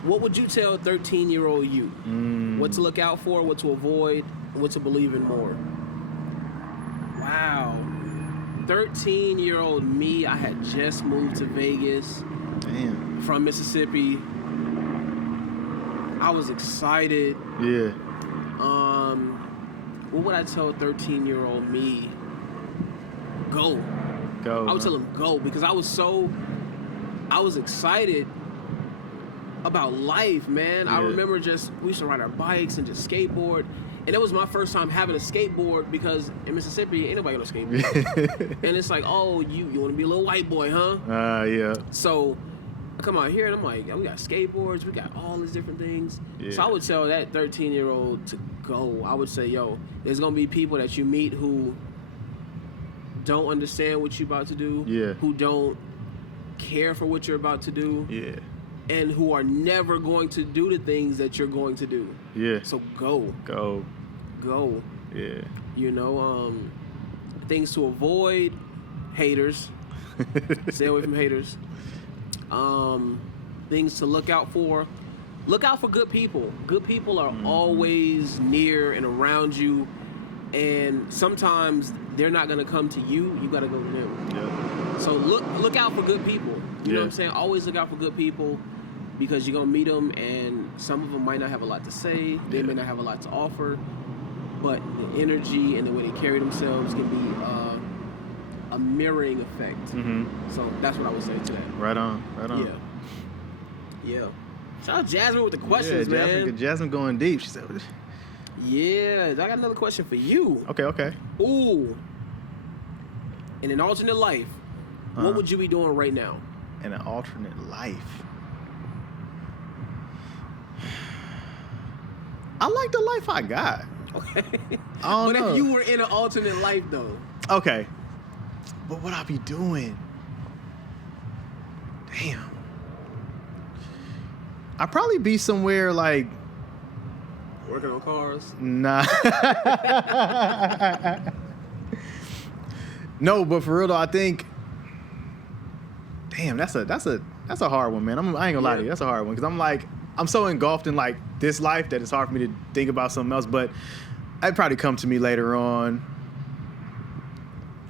What would you tell 13-year-old you? What to look out for, what to avoid, and what to believe in more? Wow. 13-year-old me, I had just moved to Vegas. Damn. From Mississippi. I was excited. Yeah. What would I tell 13-year-old me? Go. Go. I would tell him go, because I was excited about life, man. I remember we used to ride our bikes and just skateboard. And it was my first time having a skateboard, because in Mississippi, ain't nobody on a skateboard. And it's like, oh, you want to be a little white boy, huh? Yeah. So I come out here and I'm like, we got skateboards, we got all these different things. Yeah. So I would tell that 13-year-old to go. I would say, yo, there's going to be people that you meet who don't understand what you're about to do. Yeah. Who don't care for what you're about to do. Yeah. And who are never going to do the things that you're going to do. Yeah. So go. Go. Yeah. Yeah. Things to avoid, haters. Stay away from haters. Things to look out for. Look out for good people. Good people are always near and around you. And sometimes they're not going to come to you. You got to go to them. Yeah. So look out for good people. You know what I'm saying? Always look out for good people, because you're going to meet them, and some of them might not have a lot to say. They may not have a lot to offer. But the energy and the way they carry themselves can be a mirroring effect. Mm-hmm. So that's what I would say to that. Right on. Yeah. Shout out Jasmine with the questions, man. Jasmine going deep. She said, Yeah, I got another question for you. Okay. Ooh. In an alternate life, what would you be doing right now? In an alternate life. I like the life I got. Okay. I don't But know. if you were in an alternate life, though? Okay. But what I be doing? Damn. I'd probably be somewhere like... Working on cars? Nah. No, but for real though, I think... Damn, that's a hard one, man. I ain't gonna lie to you. That's a hard one. Because I'm so engulfed in like this life that it's hard for me to think about something else. But it'd probably come to me later on.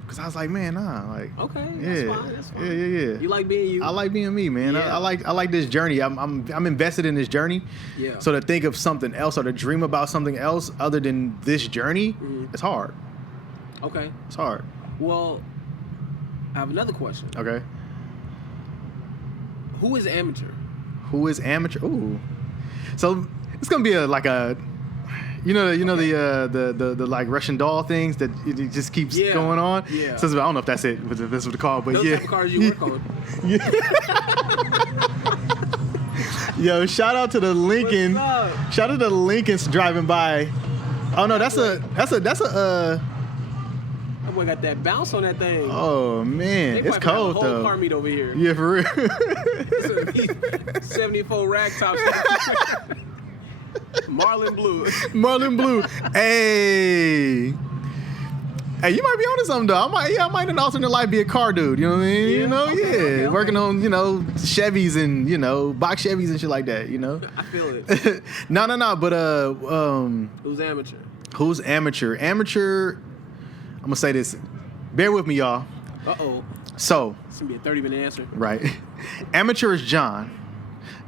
Because I was like, man, nah. Like, okay, yeah, that's fine. Yeah. You like being you? I like being me, man. Yeah. I like this journey. I'm invested in this journey. Yeah. So to think of something else or to dream about something else other than this journey, it's hard. Okay. It's hard. Well, I have another question. Okay. Who is Amateur? Who is Amateur? Ooh. So it's gonna be the like Russian doll things that it just keeps going on. Yeah. So I don't know if that's it. If that's what it's called, but Those type of cars you work on. Yeah. Yo, shout out to the Lincoln. What's up? Shout out to the Lincolns driving by. Oh no, that's a That boy got that bounce on that thing. Oh man, They it's probably cold have a whole though. car meet over here. Yeah, for real. 74 rack tops. Marlin Blue. Marlin Blue. Hey, you might be onto something though. I might in an alternate life be a car dude. You know what I mean? Yeah, okay. Working on Chevys and box Chevys and shit like that. I feel it. No. But Who's Amateur? who's Amateur? Amateur. I'm gonna say this. Bear with me, y'all. Uh-oh. So. It's going to be a 30-minute answer. Right. Amateur is John.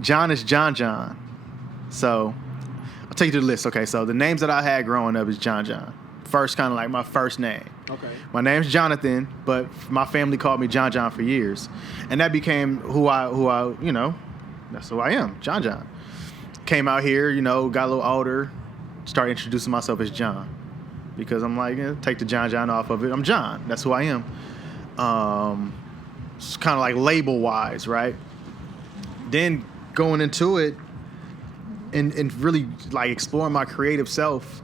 John is John. So, I'll take you to the list. Okay, so the names that I had growing up is John. First, kind of like my first name. Okay. My name's Jonathan, but my family called me John for years. And that became who I, that's who I am, John. Came out here, got a little older, started introducing myself as John. Because I'm like, take the John off of it. I'm John. That's who I am. It's kind of like label-wise, right? Then going into it and really like exploring my creative self,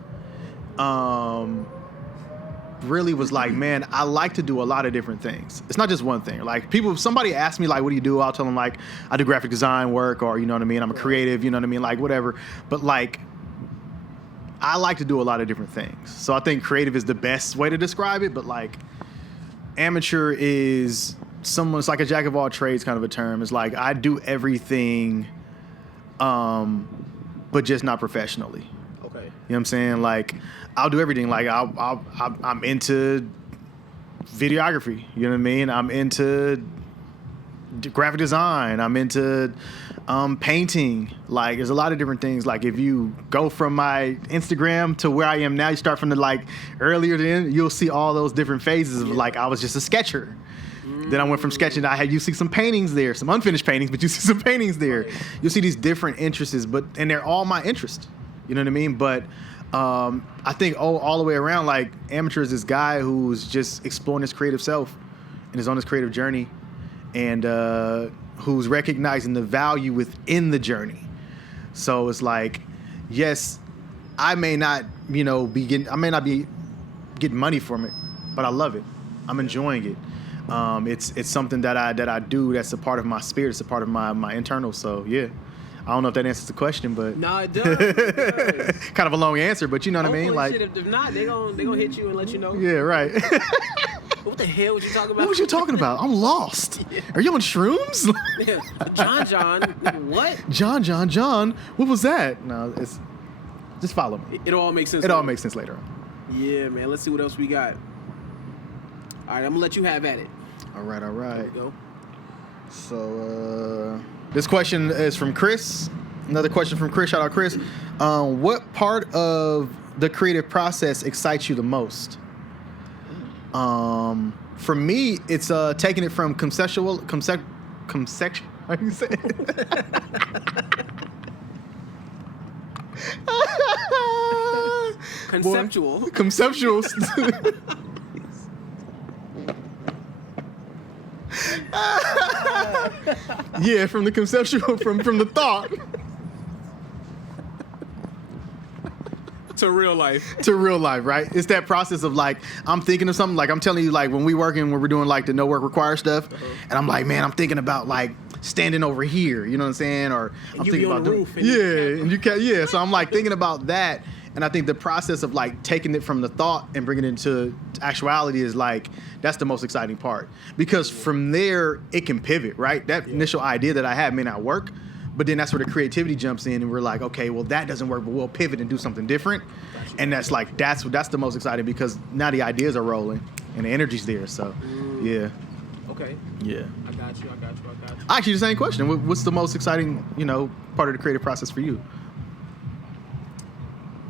really was like, man, I like to do a lot of different things. It's not just one thing. Like if somebody asks me like, what do you do? I'll tell them like, I do graphic design work, or you know what I mean? I'm a creative, you know what I mean? Like whatever. But like, I like to do a lot of different things. So I think creative is the best way to describe it. But like amateur is someone's like a jack of all trades kind of a term. It's like I do everything, but just not professionally. Okay. You know what I'm saying? Like I'll do everything. Like I'm into videography. You know what I mean? I'm into graphic design. I'm into painting. Like, there's a lot of different things. Like, if you go from my Instagram to where I am now, you start from the like earlier then, you'll see all those different phases of like I was just a sketcher. Then I went from sketching. You see some paintings there, some unfinished paintings, but you see some paintings there. You'll see these different interests, and they're all my interest. You know what I mean? But I think all the way around, like, Amiture is this guy who's just exploring his creative self and is on his creative journey, and who's recognizing the value within the journey. So it's like, yes, I may not be getting money from it, but I love it. I'm enjoying it. It's something that I do that's a part of my spirit. It's a part of my internal. So yeah, I don't know if that answers the question, but no, it does. It does. Kind of a long answer, but you know what I mean. Like, shit, if not, they gonna hit you and let you know. Yeah, right. What the hell was you talking about? What was you talking about? I'm lost. Yeah. Are you on shrooms? Yeah. John, what? John, what was that? No, it's just follow me. It all makes sense. It all makes sense later on. Yeah, man. Let's see what else we got. All right, I'm gonna let you have at it. All right. There we go. So this question is from Chris. Another question from Chris. Shout out, Chris. What part of the creative process excites you the most? For me, it's taking it from conceptual. How do you say it? Conceptual. Boy, conceptual. Yeah, from the conceptual, from the thought to real life. To real life, right? It's that process of like, I'm thinking of something, like I'm telling you, like when we're doing like the no work required stuff, and I'm like, man, I'm thinking about like standing over here, you know what I'm saying? Or I'm thinking about so I'm like thinking about that. And I think the process of like taking it from the thought and bringing it into actuality is like, that's the most exciting part. Because from there, it can pivot, right? That initial idea that I had may not work, but then that's where the creativity jumps in and we're like, okay, well, that doesn't work, but we'll pivot and do something different. Gotcha. And that's like, that's the most exciting, because now the ideas are rolling and the energy's there. So, yeah. Okay. Yeah. I got you. Actually, the same question. What's the most exciting, part of the creative process for you?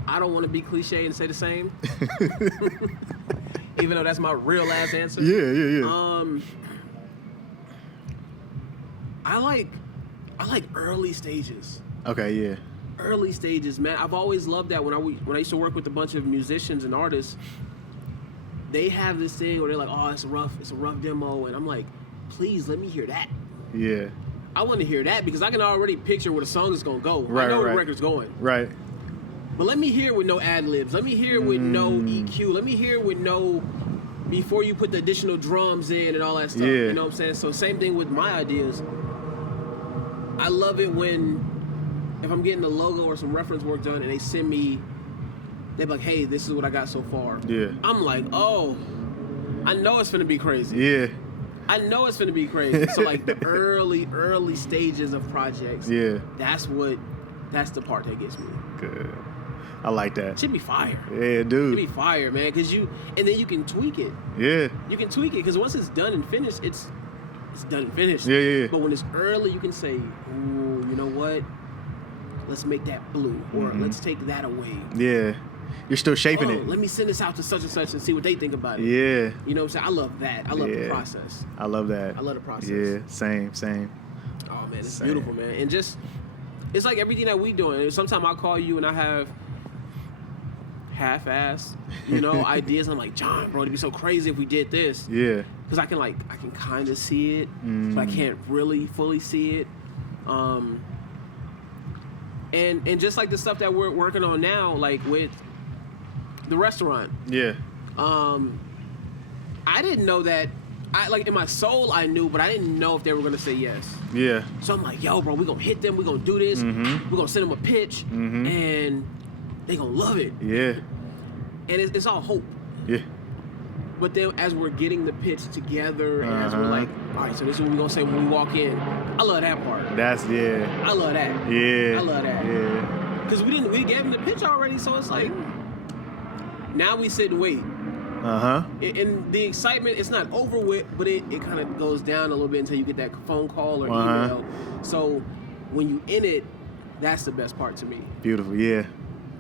I don't want to be cliche and say the same, even though that's my real ass answer. Yeah. I like early stages. Okay, yeah. Early stages, man. I've always loved that. When I used to work with a bunch of musicians and artists, they have this thing where they're like, "Oh, it's a rough demo," and I'm like, "Please let me hear that." Yeah. I want to hear that because I can already picture where the song is gonna go. Right, I know right. where the record's going. Right. But let me hear it with no ad-libs. Let me hear it with no EQ. Let me hear it with no, before you put the additional drums in and all that stuff. Yeah. You know what I'm saying? So same thing with my ideas. I love it if I'm getting a logo or some reference work done and they send me, they're like, hey, this is what I got so far. Yeah. I'm like, oh, I know it's finna be crazy. Yeah. I know it's finna be crazy. So like the early stages of projects. Yeah. That's the part that gets me. Good. I like that. Should be fire. Yeah, dude. Should be fire, man. And then you can tweak it. Yeah. You can tweak it because once it's done and finished, it's done and finished. Yeah. But when it's early, you can say, ooh, you know what? Let's make that blue, or let's take that away. Yeah. You're still shaping it. Let me send this out to such and such and see what they think about it. Yeah. You know what I'm saying? I love that. I love the process. I love that. I love the process. Yeah. Same. Oh man, it's beautiful, man. And just, it's like everything that we doing. Sometimes I'll call you and I have half-assed, ideas. I'm like, John, bro, it'd be so crazy if we did this. Yeah. Because I can kind of see it, but I can't really fully see it. And just like the stuff that we're working on now, like with the restaurant. Yeah. I didn't know that. In my soul, I knew, but I didn't know if they were gonna say yes. Yeah. So I'm like, yo, bro, we gonna hit them. We gonna do this. We gonna send them a pitch, and they gonna love it. Yeah. And it's all hope. Yeah. But then as we're getting the pitch together, and as we're like, all right, so this is what we're gonna say when we walk in. I love that part. I love that. Yeah. I love that. Yeah. Because we gave them the pitch already, so it's like, now we sit and wait. And the excitement, it's not over with, but it kind of goes down a little bit until you get that phone call or email. So when you in it, that's the best part to me. Beautiful, yeah.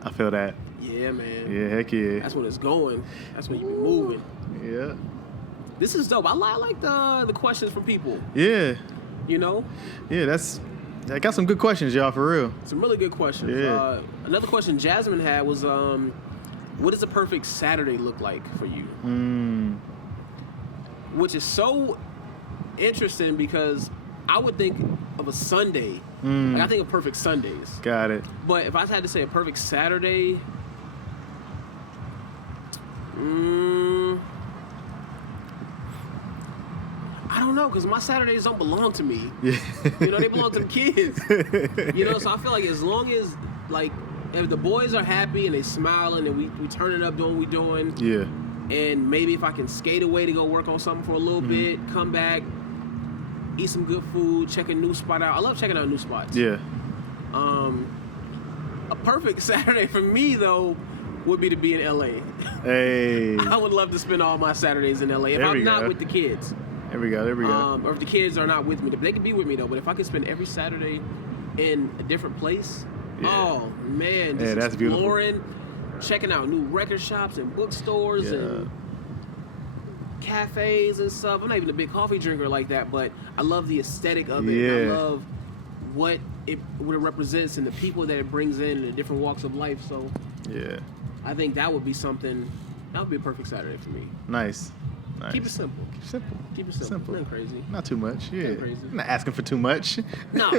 I feel that. Yeah, man. Yeah, heck yeah. That's when it's going. That's when you be moving. Yeah. This is dope. I like the questions from people. Yeah. You know? Yeah, I got some good questions, y'all, for real. Some really good questions. Yeah. Another question Jasmine had was, what does a perfect Saturday look like for you? Which is so interesting because I would think of a Sunday. Like I think of perfect Sundays. Got it. But if I had to say a perfect Saturday, I don't know, because my Saturdays don't belong to me. Yeah. You know, they belong to the kids. You know, so I feel like as long as, like, if the boys are happy and they smiling and we turning up doing what we doing. Yeah. And maybe if I can skate away to go work on something for a little bit, come back, eat some good food, check a new spot out. I love checking out new spots. Yeah. A perfect Saturday for me, though, would be to be in LA. Hey. I would love to spend all my Saturdays in LA if I'm not with the kids. There we go. Or if the kids are not with me. They can be with me, though. But if I could spend every Saturday in a different place, oh, man. Just that's exploring, beautiful. Checking out new record shops and bookstores and cafes and stuff. I'm not even a big coffee drinker like that, but I love the aesthetic of it. And I love what it represents and the people that it brings in the different walks of life. So I think that would be something. That would be a perfect Saturday for me. Nice. Keep it simple. Keep it simple. Nothing crazy. Not too much. Yeah. Nothing crazy. I'm not asking for too much. No.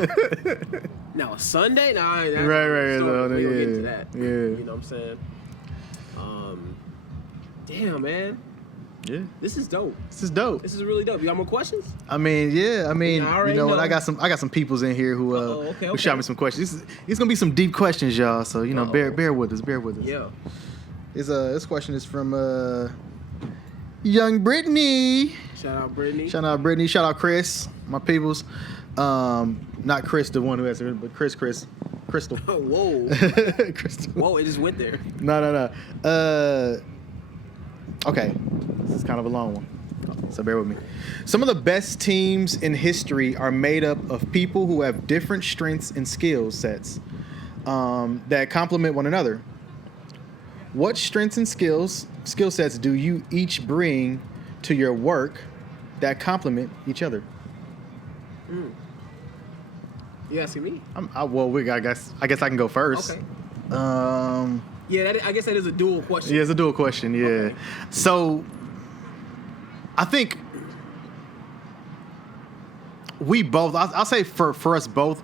Now a Sunday? Nah, that's right. We No, don't get into that. Yeah. You know what I'm saying? Damn, man. Yeah. This is dope. This is dope. This is really dope. You got more questions? I mean, you know what? I got some peoples in here who who shot me some questions. These gonna be some deep questions, y'all. So you know, bear with us. Yeah. This question is from young Brittany. Shout out Brittany. Shout out Chris, my peoples. Not Chris, the one who has it, but Crystal. Whoa. Crystal. Whoa, it just went there. No. Okay, this is kind of a long one, so bear with me. Some of the best teams in history are made up of people who have different strengths and skill sets that complement one another. What strengths and skill sets do you each bring to your work that complement each other? You asking me? I guess I can go first. Okay. Yeah, I guess that is a dual question. Yeah, it's a dual question. Yeah. Okay. So, I think we both. I'll say for us both,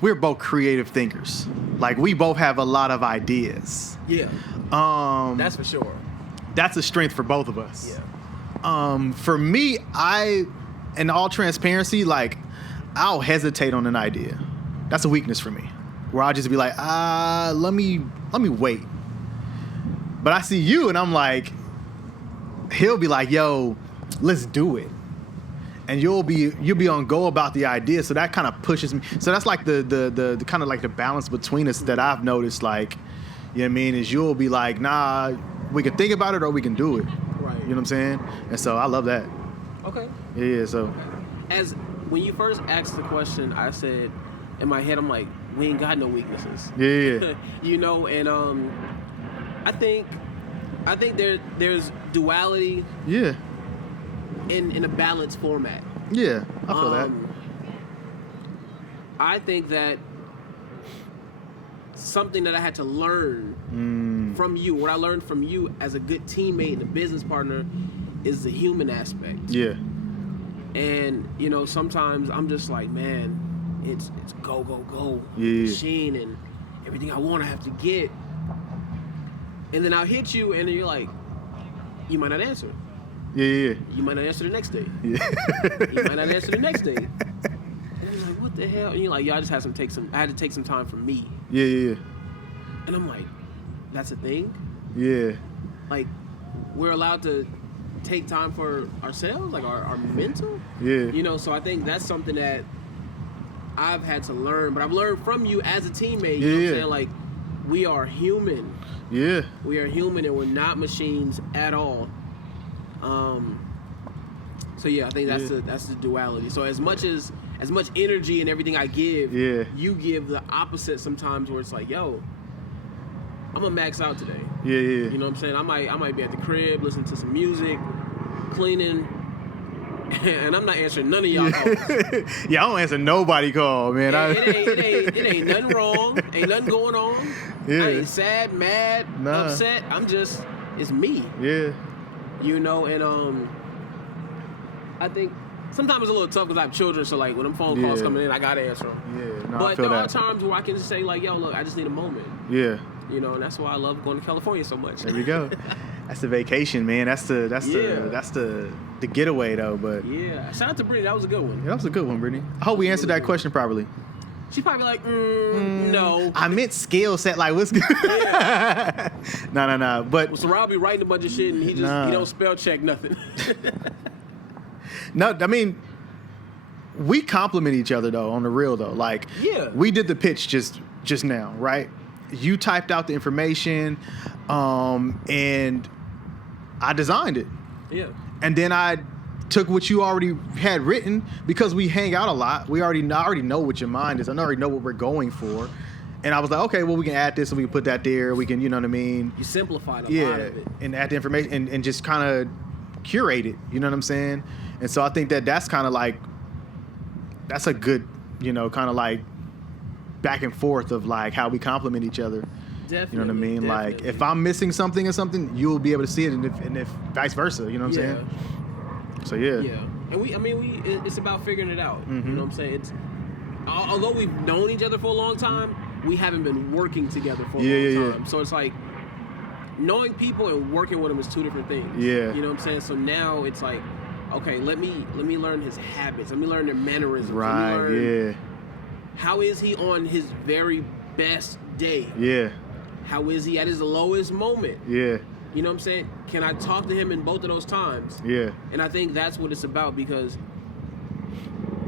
we're both creative thinkers. Like we both have a lot of ideas. Yeah. That's for sure. That's a strength for both of us. Yeah. For me, in all transparency, like I'll hesitate on an idea. That's a weakness for me. Where I'll just be like, let me wait. But I see you and I'm like, he'll be like, yo, let's do it. And you'll be on go about the idea. So that kind of pushes me. So that's like the kind of like the balance between us that I've noticed, like, you know what I mean, is you'll be like, nah, we can think about it or we can do it. Right. You know what I'm saying? And so I love that. Okay. Yeah, so. As when you first asked the question, I said, in my head, I'm like, we ain't got no weaknesses. Yeah. You know, and I think there's duality. Yeah. In a balanced format. Yeah, I feel that. I think that something that I had to learn from you, what I learned from you as a good teammate and a business partner, is the human aspect. Yeah. And you know, sometimes I'm just like, man, it's go machine and everything I want I have to get. And then I'll hit you and then you're like, you might not answer. Yeah. You might not answer the next day. Yeah. You might not answer the next day. And you're like, what the hell? And you're like, yeah, I had to take some time for me. Yeah. And I'm like, that's a thing? Yeah. Like, we're allowed to take time for ourselves, like our mental? Yeah. You know, so I think that's something that I've had to learn, but I've learned from you as a teammate. You know what I'm saying? Like, we are human. Yeah. We are human and we're not machines at all. So yeah, I think that's the duality. So as much energy and everything I give, you give the opposite sometimes, where it's like, yo, I'm gonna max out today. Yeah. You know what I'm saying? I might be at the crib listening to some music, cleaning, and I'm not answering none of y'all calls. Yeah, I don't answer nobody call, man. It ain't nothing wrong. Ain't nothing going on. Yeah. I ain't sad, mad, upset. It's me. Yeah. You know, and I think sometimes it's a little tough because I have children, so like when them phone calls coming in, I gotta answer them. Yeah, no, but I feel there are that. times where I can just say like, yo, look, I just need a moment. Yeah. You know, and that's why I love going to California so much. There we go. That's the vacation, man. That's the getaway though. But yeah, shout out to Brittany. That was a good one. Yeah, that was a good one, Brittany. I hope we answered that question properly. She's probably like, no. I meant skill set. Like, what's good? Yeah. No. But So Rob be writing a bunch of shit and he don't spell check nothing. No, I mean, we compliment each other though, on the real though. Like, we did the pitch just now, right? You typed out the information, and I designed it. Yeah. And then I took what you already had written, because we hang out a lot. I already know what your mind is. I already know what we're going for. And I was like, okay, well, we can add this and we can put that there. We can, you know what I mean? You simplified a lot of it. And add the information and just kind of curate it. You know what I'm saying? And so I think that's kind of like, that's a good, you know, kind of like back and forth of like how we complement each other. Definitely. You know what I mean? Definitely. Like if I'm missing something or something, you'll be able to see it, and if vice versa. You know what I'm saying? So yeah. And it's about figuring it out. You know what I'm saying? It's although we've known each other for a long time, we haven't been working together for a long time. So it's like knowing people and working with them is two different things. Yeah. You know what I'm saying? So now it's like, okay, let me learn his habits. Let me learn their mannerisms. Right. Let me learn how is he on his very best day? Yeah. How is he at his lowest moment? Yeah. You know what I'm saying? Can I talk to him in both of those times? Yeah. And I think that's what it's about, because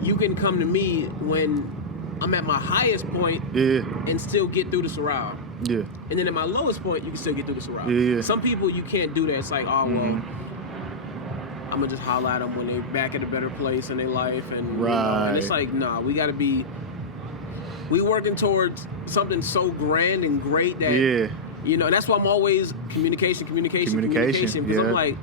you can come to me when I'm at my highest point and still get through the Siril. Yeah. And then at my lowest point, you can still get through the Siril. Yeah. Some people, you can't do that. It's like, oh, well, I'm going to just holler at them when they're back at a better place in their life. And, you know, and it's like, nah, we got to be... We working towards something so grand and great that, you know, and that's why I'm always communication. Because I'm like,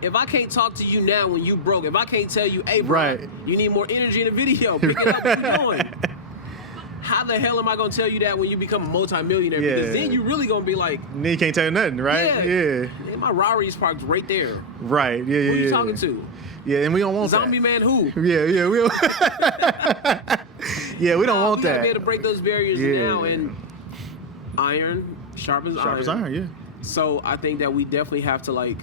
if I can't talk to you now when you broke, if I can't tell you, hey, bro, you need more energy in the video, pick it up, what you doing? How the hell am I going to tell you that when you become a multimillionaire? Because then you really going to be like... Then you can't tell you nothing, right? Yeah. My Rari's parked right there. Right, yeah. Who you talking to? Yeah, and we don't want Zombie that. Man who? Yeah, we don't... we don't want we gotta that. be able to break those barriers now, and iron sharpens iron. Yeah. So I think that we definitely have to, like,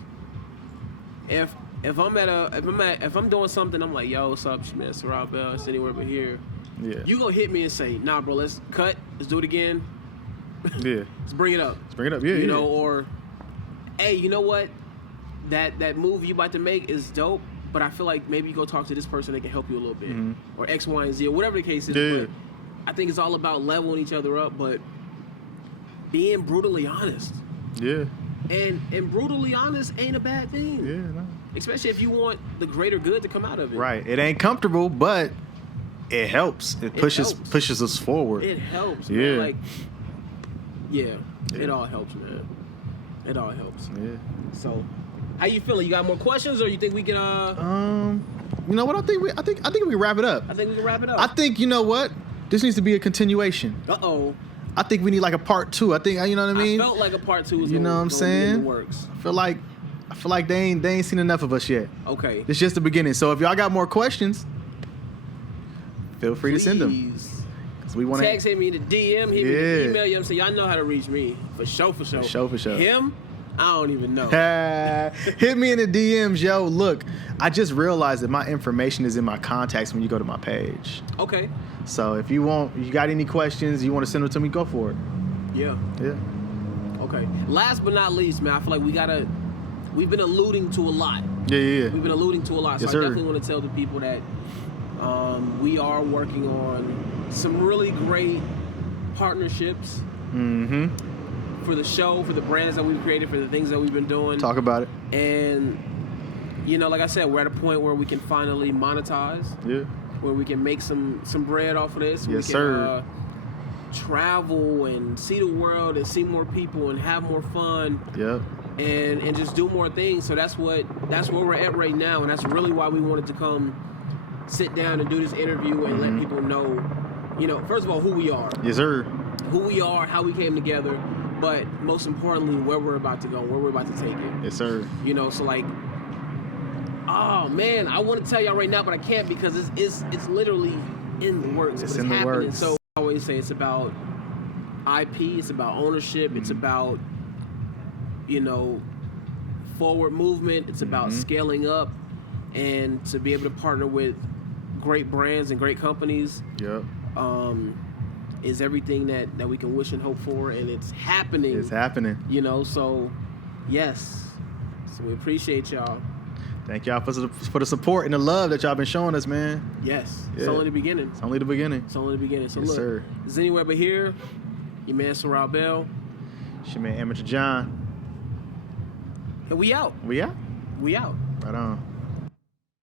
if I'm doing something, I'm like, yo, what's up, man? Siril Bell, it's anywhere but here. Yeah. You gonna hit me and say, nah, bro, let's cut, let's do it again. Yeah. Let's bring it up. You know, or hey, you know what? That move you about to make is dope, but I feel like maybe you go talk to this person that can help you a little bit, or X, Y, and Z, or whatever the case is. Yeah. But I think it's all about leveling each other up, but being brutally honest. Yeah. And brutally honest ain't a bad thing. Yeah, no. Especially if you want the greater good to come out of it. Right. It ain't comfortable, but it helps. It pushes us forward. It helps. Yeah. Man. Like, it all helps, man. It all helps. Yeah. So, how you feeling? You got more questions, or you think we can? You know what? I think we can wrap it up. I think we can wrap it up. I think, you know what? This needs to be a continuation. I think we need like a part 2. I think, you know what I mean? I felt like a part 2 was you know what I'm saying? In the works. I feel like they ain't seen enough of us yet. Okay. It's just the beginning. So if y'all got more questions, feel free to send them. We want text, hit me in the DM, hit me in the email. You know what I'm saying? Y'all know how to reach me. For sure. For sure. Him? I don't even know. Hit me in the DMs, yo. Look, I just realized that my information is in my contacts when you go to my page. Okay. So if you got any questions, you want to send them to me, go for it. Yeah. Yeah. Okay. Last but not least, man, I feel like we've been alluding to a lot. Yeah. We've been alluding to a lot. Yes, so I sir. definitely want to tell the people that we are working on some really great partnerships for the show, for the brands that we've created, for the things that we've been doing. Talk about it. And you know, like I said, we're at a point where we can finally monetize. Yeah. Where we can make some bread off of this. Yes, we can, sir. Travel and see the world and see more people and have more fun. Yep. And just do more things. So that's where we're at right now, and that's really why we wanted to come sit down and do this interview and let people know, you know, first of all, who we are. Yes, sir. Who we are, how we came together, but most importantly, where we're about to go, where we're about to take it. Yes, sir. You know, so like, oh man, I want to tell y'all right now, but I can't because it's literally in the works. It's but in the happening. works. So I always say it's about IP, it's about ownership, it's about, you know, forward movement, it's about scaling up, and to be able to partner with great brands and great companies. Yep. Is everything that we can wish and hope for, and it's happening. It's happening. You know, so yes. So we appreciate y'all. Thank y'all for the support and the love that y'all been showing us, man. Yes. Yeah. It's only the beginning. It's only the beginning. It's only the beginning. So Yes, look, sir. it's anywhere but here. Your man Siril Bell. It's your man Amateur John. And we out. We out. We out. Right on.